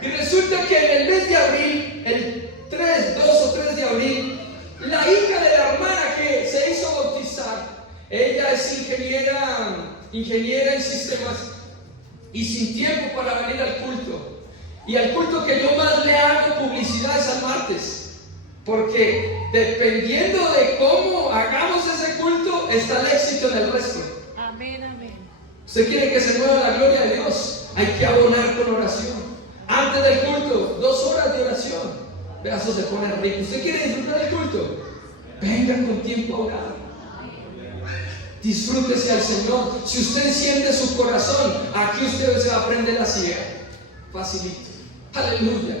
Y resulta que en el mes de abril, el 2 o 3 de abril, la hija de la hermana que se hizo bautizar, ella es ingeniera en sistemas, y sin tiempo para venir al culto. Y al culto que yo más le hago publicidad es al martes, porque dependiendo de cómo hagamos ese culto, está el éxito en el resto. Amén, amén. Usted quiere que se mueva la gloria de Dios, hay que abonar con oración. Antes del culto, 2 horas de oración. Vea, eso se pone rico. ¿Usted quiere disfrutar del culto? Venga con tiempo a orar. Disfrútese al Señor. Si usted siente su corazón, aquí usted se va a aprender la ciega. Facilito. Aleluya.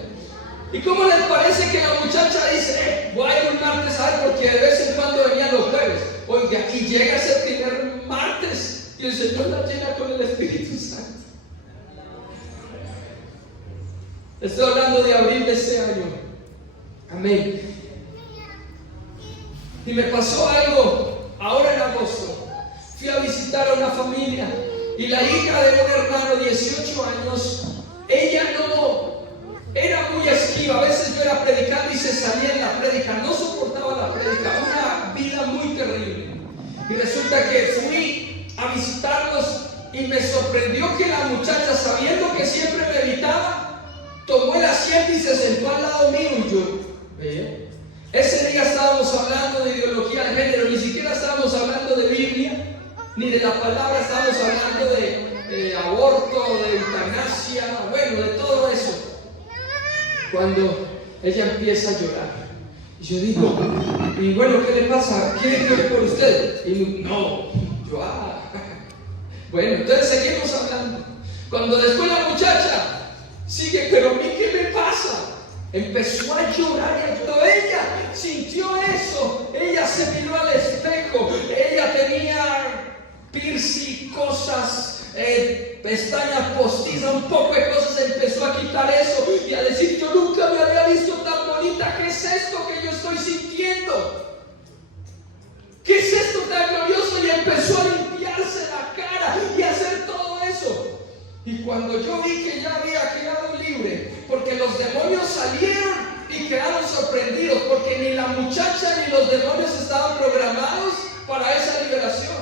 ¿Y cómo les parece que la muchacha dice, voy a ir un martes a ver, porque de vez en cuando venían los jueves? Oiga, y llega ese primer martes y el Señor la llena con el Espíritu Santo. Estoy hablando de abril de este año. Amén. Y me pasó algo ahora en agosto. Fui a visitar a una familia, y la hija de un hermano, 18 años, ella no era muy esquiva. A veces yo era predicando y se salía en la prédica, no soportaba la prédica, una vida muy terrible. Y resulta que fui a visitarlos, y me sorprendió que la muchacha, sabiendo que siempre me evitaba, tomó el asiento y se sentó al lado mío. Y yo, hablando de ideología de género, ni siquiera estábamos hablando de Biblia, ni de la palabra, estábamos hablando de aborto, de eutanasia, bueno, de todo eso. Cuando ella empieza a llorar, y yo digo, y bueno, ¿qué le pasa? ¿Quiere que ore por usted? Y no, yo, bueno, entonces seguimos hablando. Cuando después la muchacha sigue, pero a mí, ¿qué me pasa? Empezó a llorar y cuando ella sintió eso, ella se miró al espejo, ella tenía piercing, cosas, pestañas postizas, un poco de cosas, empezó a quitar eso y a decir, yo nunca me había visto tan bonita, ¿qué es esto que yo estoy sintiendo? ¿Qué es esto tan glorioso? Y empezó a limpiarse la cara y a hacer todo eso. Y cuando yo vi que ya había quedado libre, porque los demonios salieron y quedaron sorprendidos, porque ni la muchacha ni los demonios estaban programados para esa liberación.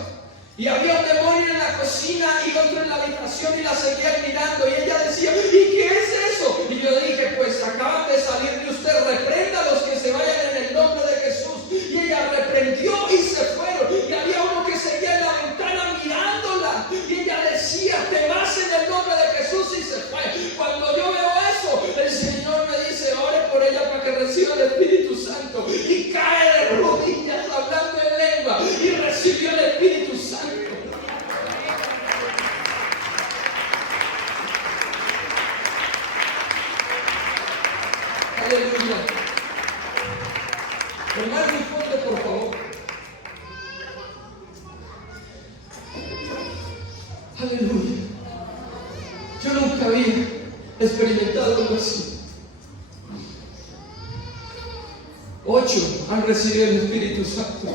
Y había un demonio en la cocina y otro en la habitación y la seguían mirando. Y ella decía, ¿y qué es eso? Y yo dije, pues acaban de salir de usted, reprenda a los que se vayan en el nombre de Jesús. Y ella reprendió y se fueron. Y había uno que seguía en la ventana mirándola. Y ella decía, te vas en el nombre de Jesús, y se fue. Cuando yo veo eso, el Señor me dice, ore por ella para que reciba el Espíritu Santo. Y cae de rodillas hablando en lengua y recibió el Espíritu Santo. Aleluya. Hermano, responde por favor. Aleluya. Yo nunca había experimentado algo así. 8 han recibido el Espíritu Santo.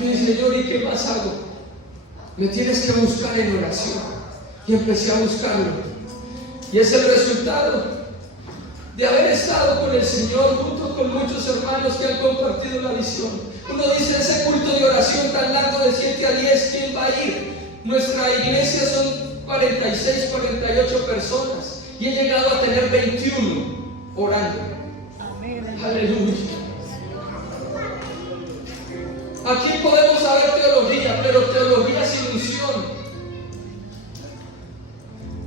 Y dice, Señor, ¿y qué más hago? Me tienes que buscar en oración. Y empecé a buscarlo. Y es el resultado de haber estado con el Señor junto con muchos hermanos que han compartido la visión. Uno dice, ese culto de oración tan largo de 7 a 10, ¿quién va a ir? Nuestra iglesia son 46, 48 personas y he llegado a tener 21 orando. Amén. Aleluya. Aquí podemos saber teología, pero teología sin unción.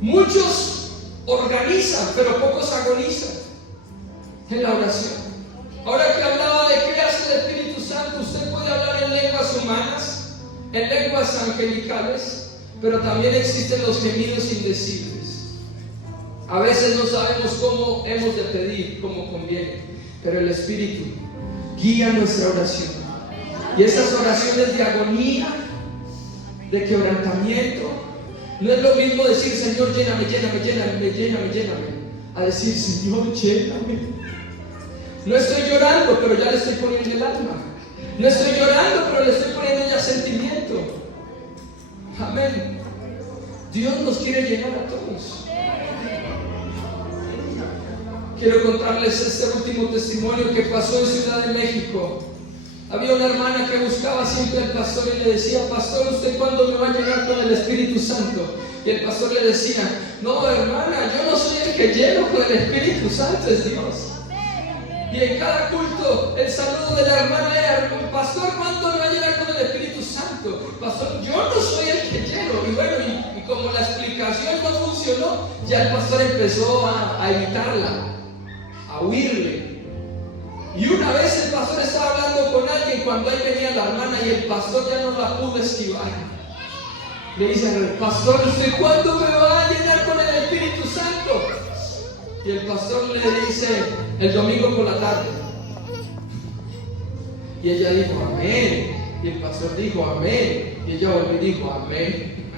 Muchos organizan, pero pocos agonizan en la oración. Ahora que hablaba de qué hace el Espíritu Santo, usted puede hablar en lenguas humanas, en lenguas angelicales, pero también existen los gemidos indecibles. A veces no sabemos cómo hemos de pedir, como conviene, pero el Espíritu guía nuestra oración. Y esas oraciones de agonía, de quebrantamiento, no es lo mismo decir, Señor, lléname, lléname, lléname, lléname, lléname, a decir, Señor, lléname. No estoy llorando, pero ya le estoy poniendo el alma. No estoy llorando, pero le estoy poniendo ya sentimiento. Amén. Dios nos quiere llenar a todos. Quiero contarles este último testimonio que pasó en Ciudad de México. Había una hermana que buscaba siempre al pastor y le decía, pastor, ¿usted cuándo me va a llenar con el Espíritu Santo? Y el pastor le decía, no, hermana, yo no soy el que lleno con el Espíritu Santo, es Dios. Y en cada culto el saludo de la hermana era, pastor, ¿cuándo me va a llenar con el Espíritu Santo? Pastor, yo no soy el que lleno. Y bueno, y como la explicación no funcionó, ya el pastor empezó a evitarla, a huirle. Y una vez el pastor estaba hablando con alguien cuando ahí venía la hermana y el pastor ya no la pudo esquivar. Le dice, pastor, ¿usted cuándo me va a llenar con el Espíritu Santo? Y el pastor le dice, el domingo por la tarde. Y ella dijo, amén. Y el pastor dijo, amén. Y ella volvió y dijo, amén.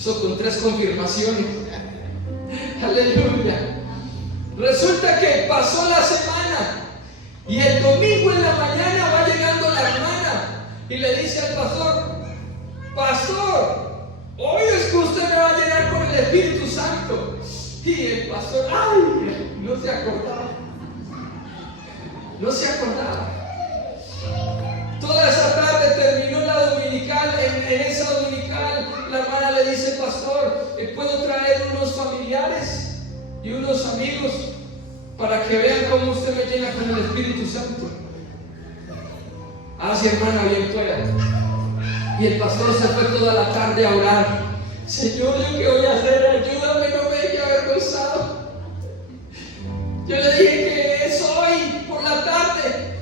Eso con 3 confirmaciones. Aleluya. Resulta que pasó la semana. Y el domingo en la mañana va llegando la hermana y le dice al pastor, pastor, hoy es que usted me va a llenar con el Espíritu Santo. Y el pastor, ay, no se acordaba. No se acordaba. Toda esa tarde terminó la dominical. En esa dominical la hermana le dice, pastor, ¿puedo traer unos familiares y unos amigos para que vean cómo usted me llena con el Espíritu Santo? Así, hermana, bien pueda. Y el pastor se fue toda la tarde a orar. Señor, ¿yo qué voy a hacer? Ayúdame, no me haya avergonzado. Yo le dije que es hoy por la tarde.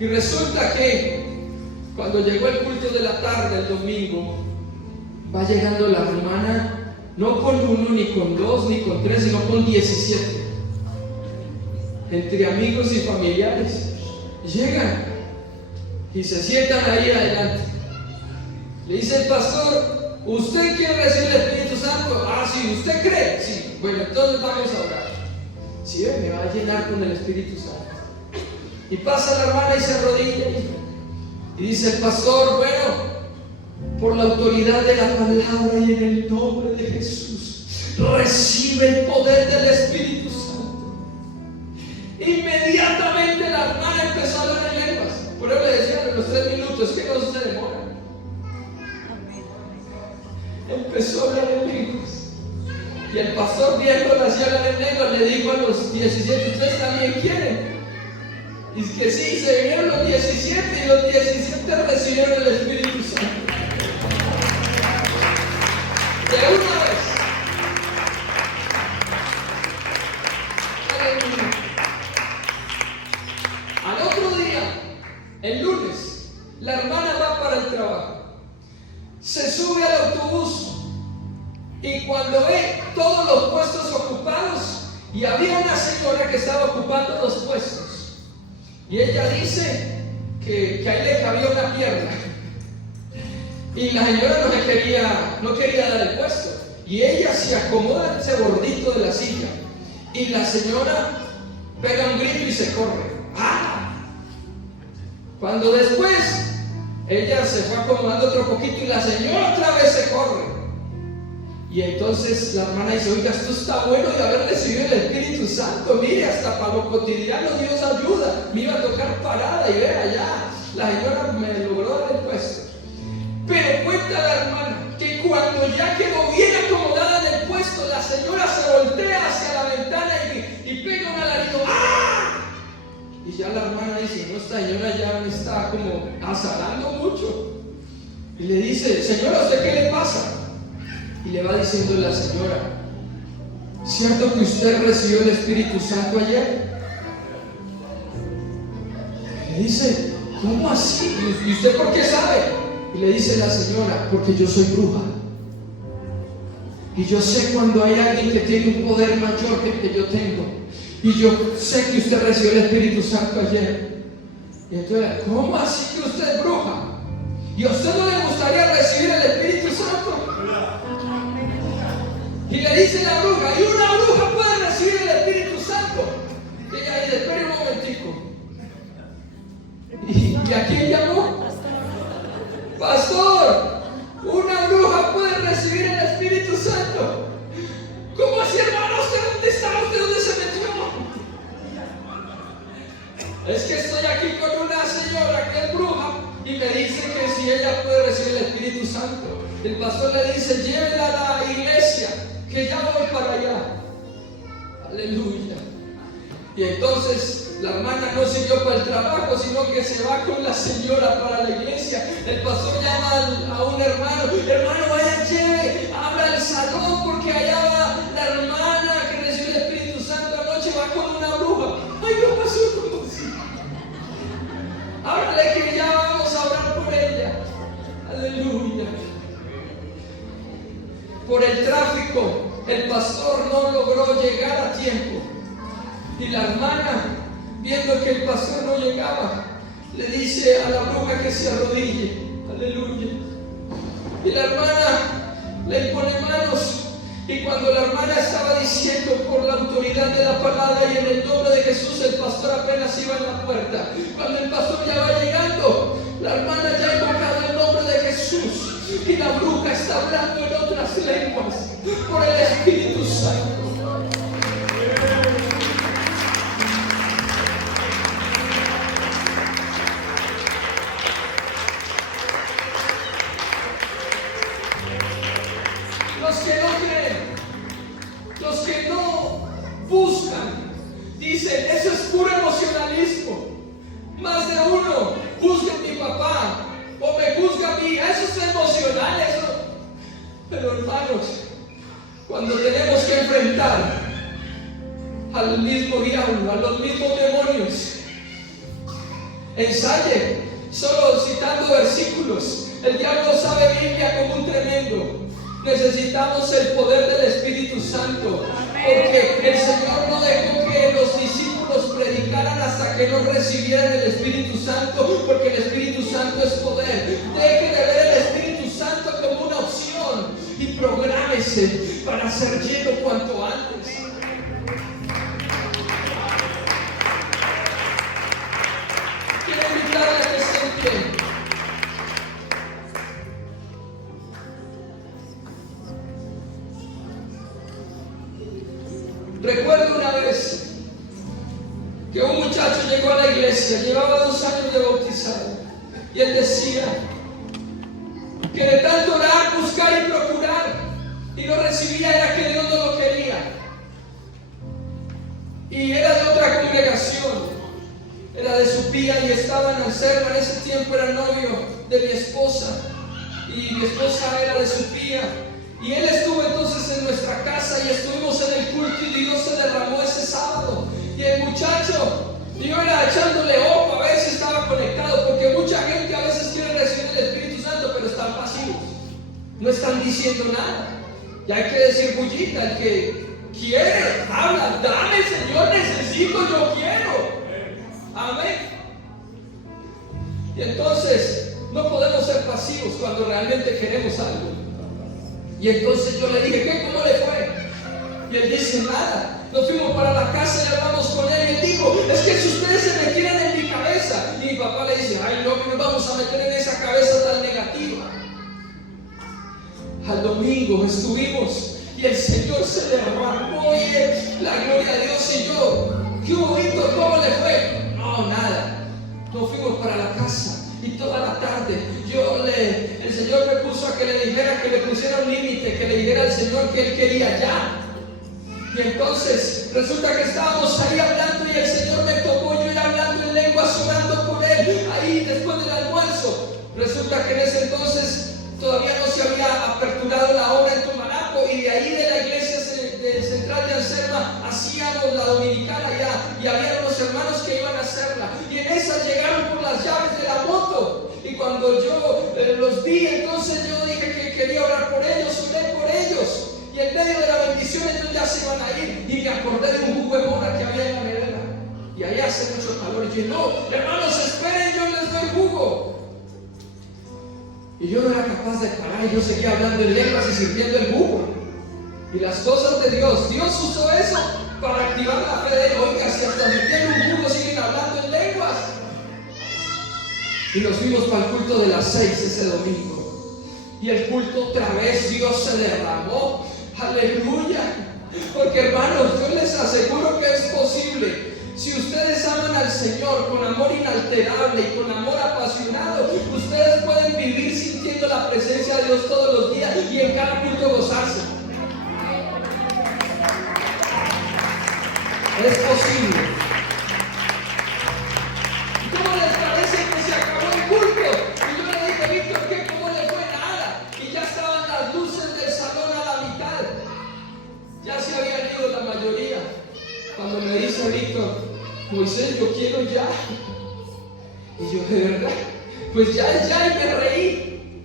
Y resulta que cuando llegó el culto de la tarde, el domingo, va llegando la hermana, no con uno, ni con dos, ni con tres, sino con 17. Entre amigos y familiares. Llegan y se sientan ahí adelante. Le dice el pastor: ¿usted quiere recibir el Espíritu Santo? Ah, sí. ¿Usted cree? Sí. Bueno, entonces vamos a orar. Sí, me va a llenar con el Espíritu Santo. Y pasa la hermana y se arrodilla y dice el pastor: bueno, por la autoridad de la palabra y en el nombre de Jesús, recibe el poder del Espíritu Santo. Inmediatamente la hermana empezó a hablar en lenguas. Por eso le decían en los 3 minutos que no se demora. Empezó a hablar en lenguas. Y el pastor, viéndola así hablar en lenguas, le dijo a los 17: ¿ustedes también quieren? Y es que sí, se vinieron los 17 y los 17 recibieron el Espíritu Santo. De una vez. Aleluya. Al otro día, el lunes, la hermana va para el trabajo. Se sube al autobús y cuando ve todos los puestos ocupados, y había una señora que estaba ocupando los puestos, y ella dice que ahí le cabía una pierna, y la señora no quería dar el puesto, y ella se acomoda en ese bordito de la silla, y la señora pega un grito y se corre. ¡Ah! Cuando después ella se fue acomodando otro poquito y la señora otra vez se corre. Y entonces la hermana dice: oiga, esto está bueno de haber recibido el Espíritu Santo. Mire, hasta para lo cotidiano Dios ayuda. Me iba a tocar parada y vea ya, la señora me logró dar el puesto. Pero cuenta la hermana que cuando ya quedó bien acomodada en el puesto, la señora se voltea hacia la ventana y pega un alarido. ¡Ah! Y ya la hermana dice: no, esta señora ya me está como azarando mucho. Y le dice: señora, ¿a usted qué le pasa? Y le va diciendo la señora: ¿cierto que usted recibió el Espíritu Santo ayer? Y le dice: ¿cómo así? ¿Y usted por qué sabe? Y le dice la señora: porque yo soy bruja. Y yo sé cuando hay alguien que tiene un poder mayor que el que yo tengo. Y yo sé que usted recibió el Espíritu Santo ayer. Y entonces: ¿cómo así que usted es bruja? ¿Y a usted no le gustaría recibir el Espíritu Santo? Y le dice la bruja: ¿y una bruja puede recibir el Espíritu Santo? Y ella dice: espere un momentico. ¿Y a quién llamó? Pastor, una bruja puede recibir el Espíritu Santo. ¿Cómo así, hermano? ¿Usted dónde estaba? ¿Usted dónde se metió? Es que estoy aquí con una señora que es bruja y me dice que si ella puede recibir el Espíritu Santo. El pastor le dice: llévela a la iglesia, que ya voy para allá. Aleluya. Y entonces la hermana no siguió para el trabajo, sino que se va con la señora para la iglesia. El pastor llama a un hermano: hermano, vaya, lleve, abra el salón, porque allá va la hermana que recibió el Espíritu Santo anoche, va con una bruja. Ay, no pasó como si. Háblale que ya vamos a orar por ella. Aleluya. Por el tráfico, el pastor no logró llegar a tiempo. Y la hermana, viendo que el pastor no llegaba, le dice a la bruja que se arrodille. Aleluya. Y la hermana le impone manos. Y cuando la hermana estaba diciendo: por la autoridad de la palabra y en el nombre de Jesús, el pastor apenas iba en la puerta. Cuando el pastor ya va llegando, la hermana ya ha invocado el nombre de Jesús. Y la bruja está hablando en otras lenguas por el Espíritu Santo. Los que no creen, los que no buscan, dicen: eso es puro emocionalismo. Más de uno busca mi papá. enfrentar al mismo diablo, a los mismos demonios. Ensaye, solo citando versículos. El diablo sabe Biblia como un tremendo. Necesitamos el poder del Espíritu Santo, porque el Señor no dejó que los discípulos predicaran hasta que no recibieran el Espíritu Santo, porque el Espíritu Santo es poder. Deje de ver el Espíritu Santo como una opción y prográmese para ser lleno cuanto antes. Quiero invitarle a que se entienda. Recuerdo una vez que un muchacho llegó a la iglesia, llevaba 2 años de bautizado, y él decía que de tanto orar, buscar y procurar, y no recibía, era que Dios no lo quería. Y era de otra congregación, era de Supía, y estaba en Anselmo. En ese tiempo era novio de mi esposa, y mi esposa era de Supía. Y él estuvo entonces en nuestra casa y estuvimos en el culto, y Dios se derramó ese sábado. Y el muchacho, yo era echándole ojo a ver si estaba conectado, porque mucha gente a veces quiere recibir el Espíritu Santo, pero están pasivos, no están diciendo nada. Y hay que decir bullita, el que quiere, habla, dame Señor, necesito, yo quiero. Amén. Y entonces no podemos ser pasivos cuando realmente queremos algo. Y entonces yo le dije, ¿qué? ¿Cómo le fue? Y él dice, nada. Nos fuimos para la casa y hablamos con él. Y él dijo, es que si ustedes se metieran en mi cabeza. Y mi papá le dice, ay, no, que nos vamos a meter en esa cabeza tan negativa. Al domingo estuvimos y el Señor se derramó, y la gloria a Dios. Y yo, ¿qué hubo, Víctor? ¿Cómo le fue? No, nada. Nos fuimos para la casa. Y toda la tarde el Señor me puso a que le dijera, que le pusiera un límite, que le dijera al Señor que Él quería ya. Y entonces resulta que estábamos ahí hablando, y el Señor me tocó, yo ir hablando en lenguas, orando por Él, ahí después del almuerzo. Resulta que en ese entonces todavía no se había aperturado la obra en Tumanaco, y de ahí de la iglesia central de Anselma hacíamos la dominicana ya, y había unos hermanos que iban a hacerla, y en esa llegaron por las llaves de la moto. Y cuando yo los vi, entonces yo dije que quería orar por ellos, oré por ellos, y en medio de la bendición ellos ya se iban a ir, y me acordé de un jugo de mora que había en la nevera, y ahí hace mucho calor. Y dije, no, hermanos, esperen, yo les doy jugo. Y yo no era capaz de parar, y yo seguía hablando en lenguas y sirviendo el jugo. Y las cosas de Dios, Dios usó eso para activar la fe de él. Oiga, si hasta metiendo un jugo siguen hablando en lenguas. Y nos fuimos para el culto de las 6 ese domingo. Y el culto otra vez, Dios se derramó. Aleluya. Porque hermanos, yo les aseguro que es posible. Si ustedes aman al Señor con amor inalterable y con amor apasionado, ustedes pueden vivir sintiendo la presencia de Dios todos los días y en cada culto gozarse. Es posible. ¿Cómo les parece que se acabó el culto? Y yo le dije, Víctor, ¿qué? ¿Cómo le fue? Nada. Y ya estaban las luces del salón a la mitad. Ya se habían ido la mayoría. Cuando me dice Víctor, Moisés, yo quiero ya. Y yo, de verdad, pues ya, y me reí.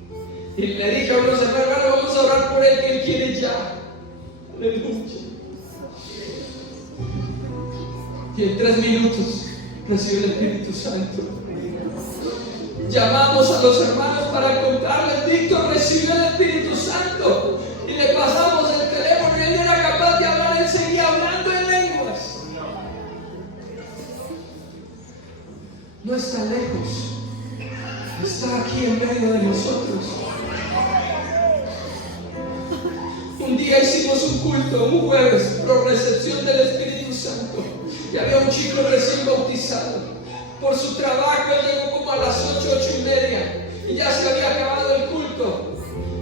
Y le dije a unos hermanos, vamos a orar por él, que él quiere ya. Aleluya. Y en 3 minutos recibió el Espíritu Santo. Llamamos a los hermanos para contarles, Víctor recibió el Espíritu Santo. Y le pasamos el teléfono, y él era capaz de hablar, él seguía hablando en lenguas. No está lejos, está aquí en medio de nosotros. Un día hicimos un culto, un jueves, por recepción del Espíritu Santo, y había un chico recién bautizado. Por su trabajo él llegó como a las 8:30, y ya se había acabado el culto,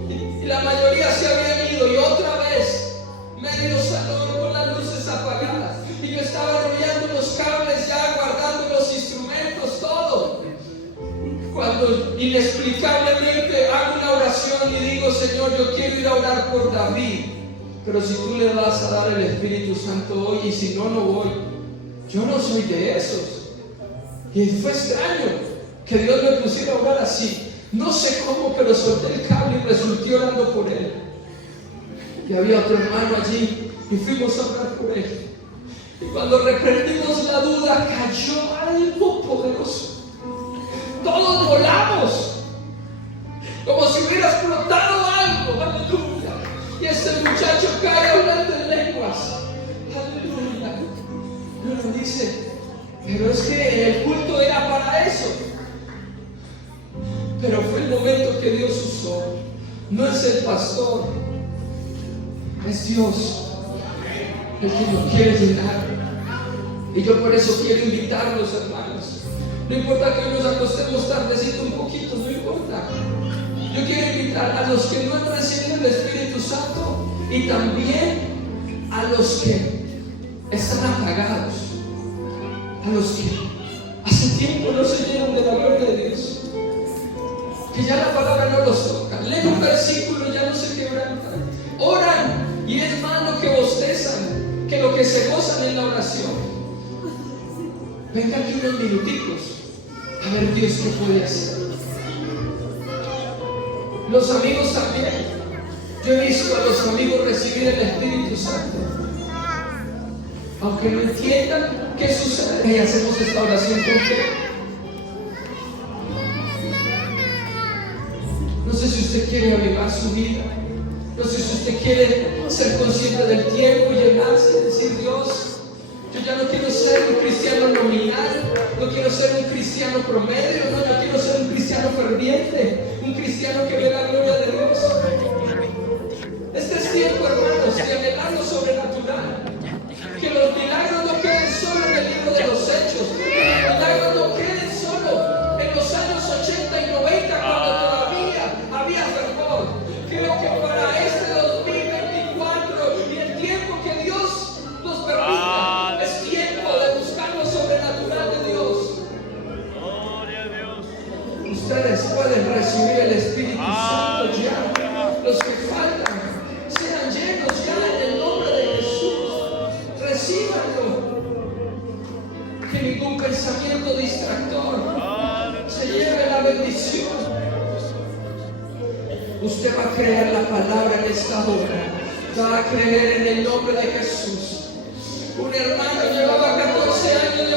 y la mayoría se habían ido, y otra vez medio salón con las luces apagadas, y yo estaba enrollando los cables, ya guardando los instrumentos, todo, cuando inexplicablemente hago una oración y digo, Señor, yo quiero ir a orar por David. pero si tú le vas a dar el Espíritu Santo hoy y si no, no voy. Yo no soy de esos. Y fue extraño que Dios me pusiera a orar así. No sé cómo, pero solté el cable y resulté orando por él. Y había otro hermano allí y fuimos a orar por él. Y cuando reprendimos la duda, cayó algo poderoso. Todos volamos, como si hubiera explotado algo. Aleluya. Y este muchacho cae hablando en lenguas. Aleluya. Y uno dice, pero es que el culto era para eso. Pero fue el momento que Dios usó. No es el pastor, es Dios el que nos quiere llenar. Y yo por eso quiero invitarlos, hermanos. No importa que hoy nos acostemos tardecito un poquito, no importa. Yo quiero invitar a los que no han recibido el Espíritu Santo y también a los que están apagados, a los que hace tiempo no se llenan de la gloria de Dios, que ya la palabra no los toca. Leen un versículo y ya no se quebrantan. Oran y es más lo que bostezan que lo que se gozan en la oración. Venga aquí unos minuticos a ver Dios qué puede hacer. Los amigos también. Yo he visto a los amigos recibir el Espíritu Santo, aunque no entiendan qué sucede. Y hacemos esta oración con fe. No sé si usted quiere avivar su vida. No sé si usted quiere ser consciente del tiempo y llenarse y decir, Dios, yo ya no quiero ser un cristiano nominal, no quiero ser un cristiano promedio, no, yo quiero ser un cristiano ferviente, un cristiano que ve la gloria de Dios. Este es tiempo, hermanos, de anhelar lo sobrenatural. Que los milagros no queden solo en el libro de los Hechos, que los milagros no queden solo en los años 80 y 90 cuando todavía había fervor. Creo que para este 2024 y el tiempo que Dios nos permita, es tiempo de buscar lo sobrenatural de Dios. Ustedes pueden recibir el Espíritu Santo ya. Los que faltan, sean llenos ya en el nombre de Jesús. Recíbanlo. Que ningún pensamiento distractor se lleve la bendición. Usted va a creer la palabra en esta hora. Va a creer en el nombre de Jesús. Un hermano llevaba 14 años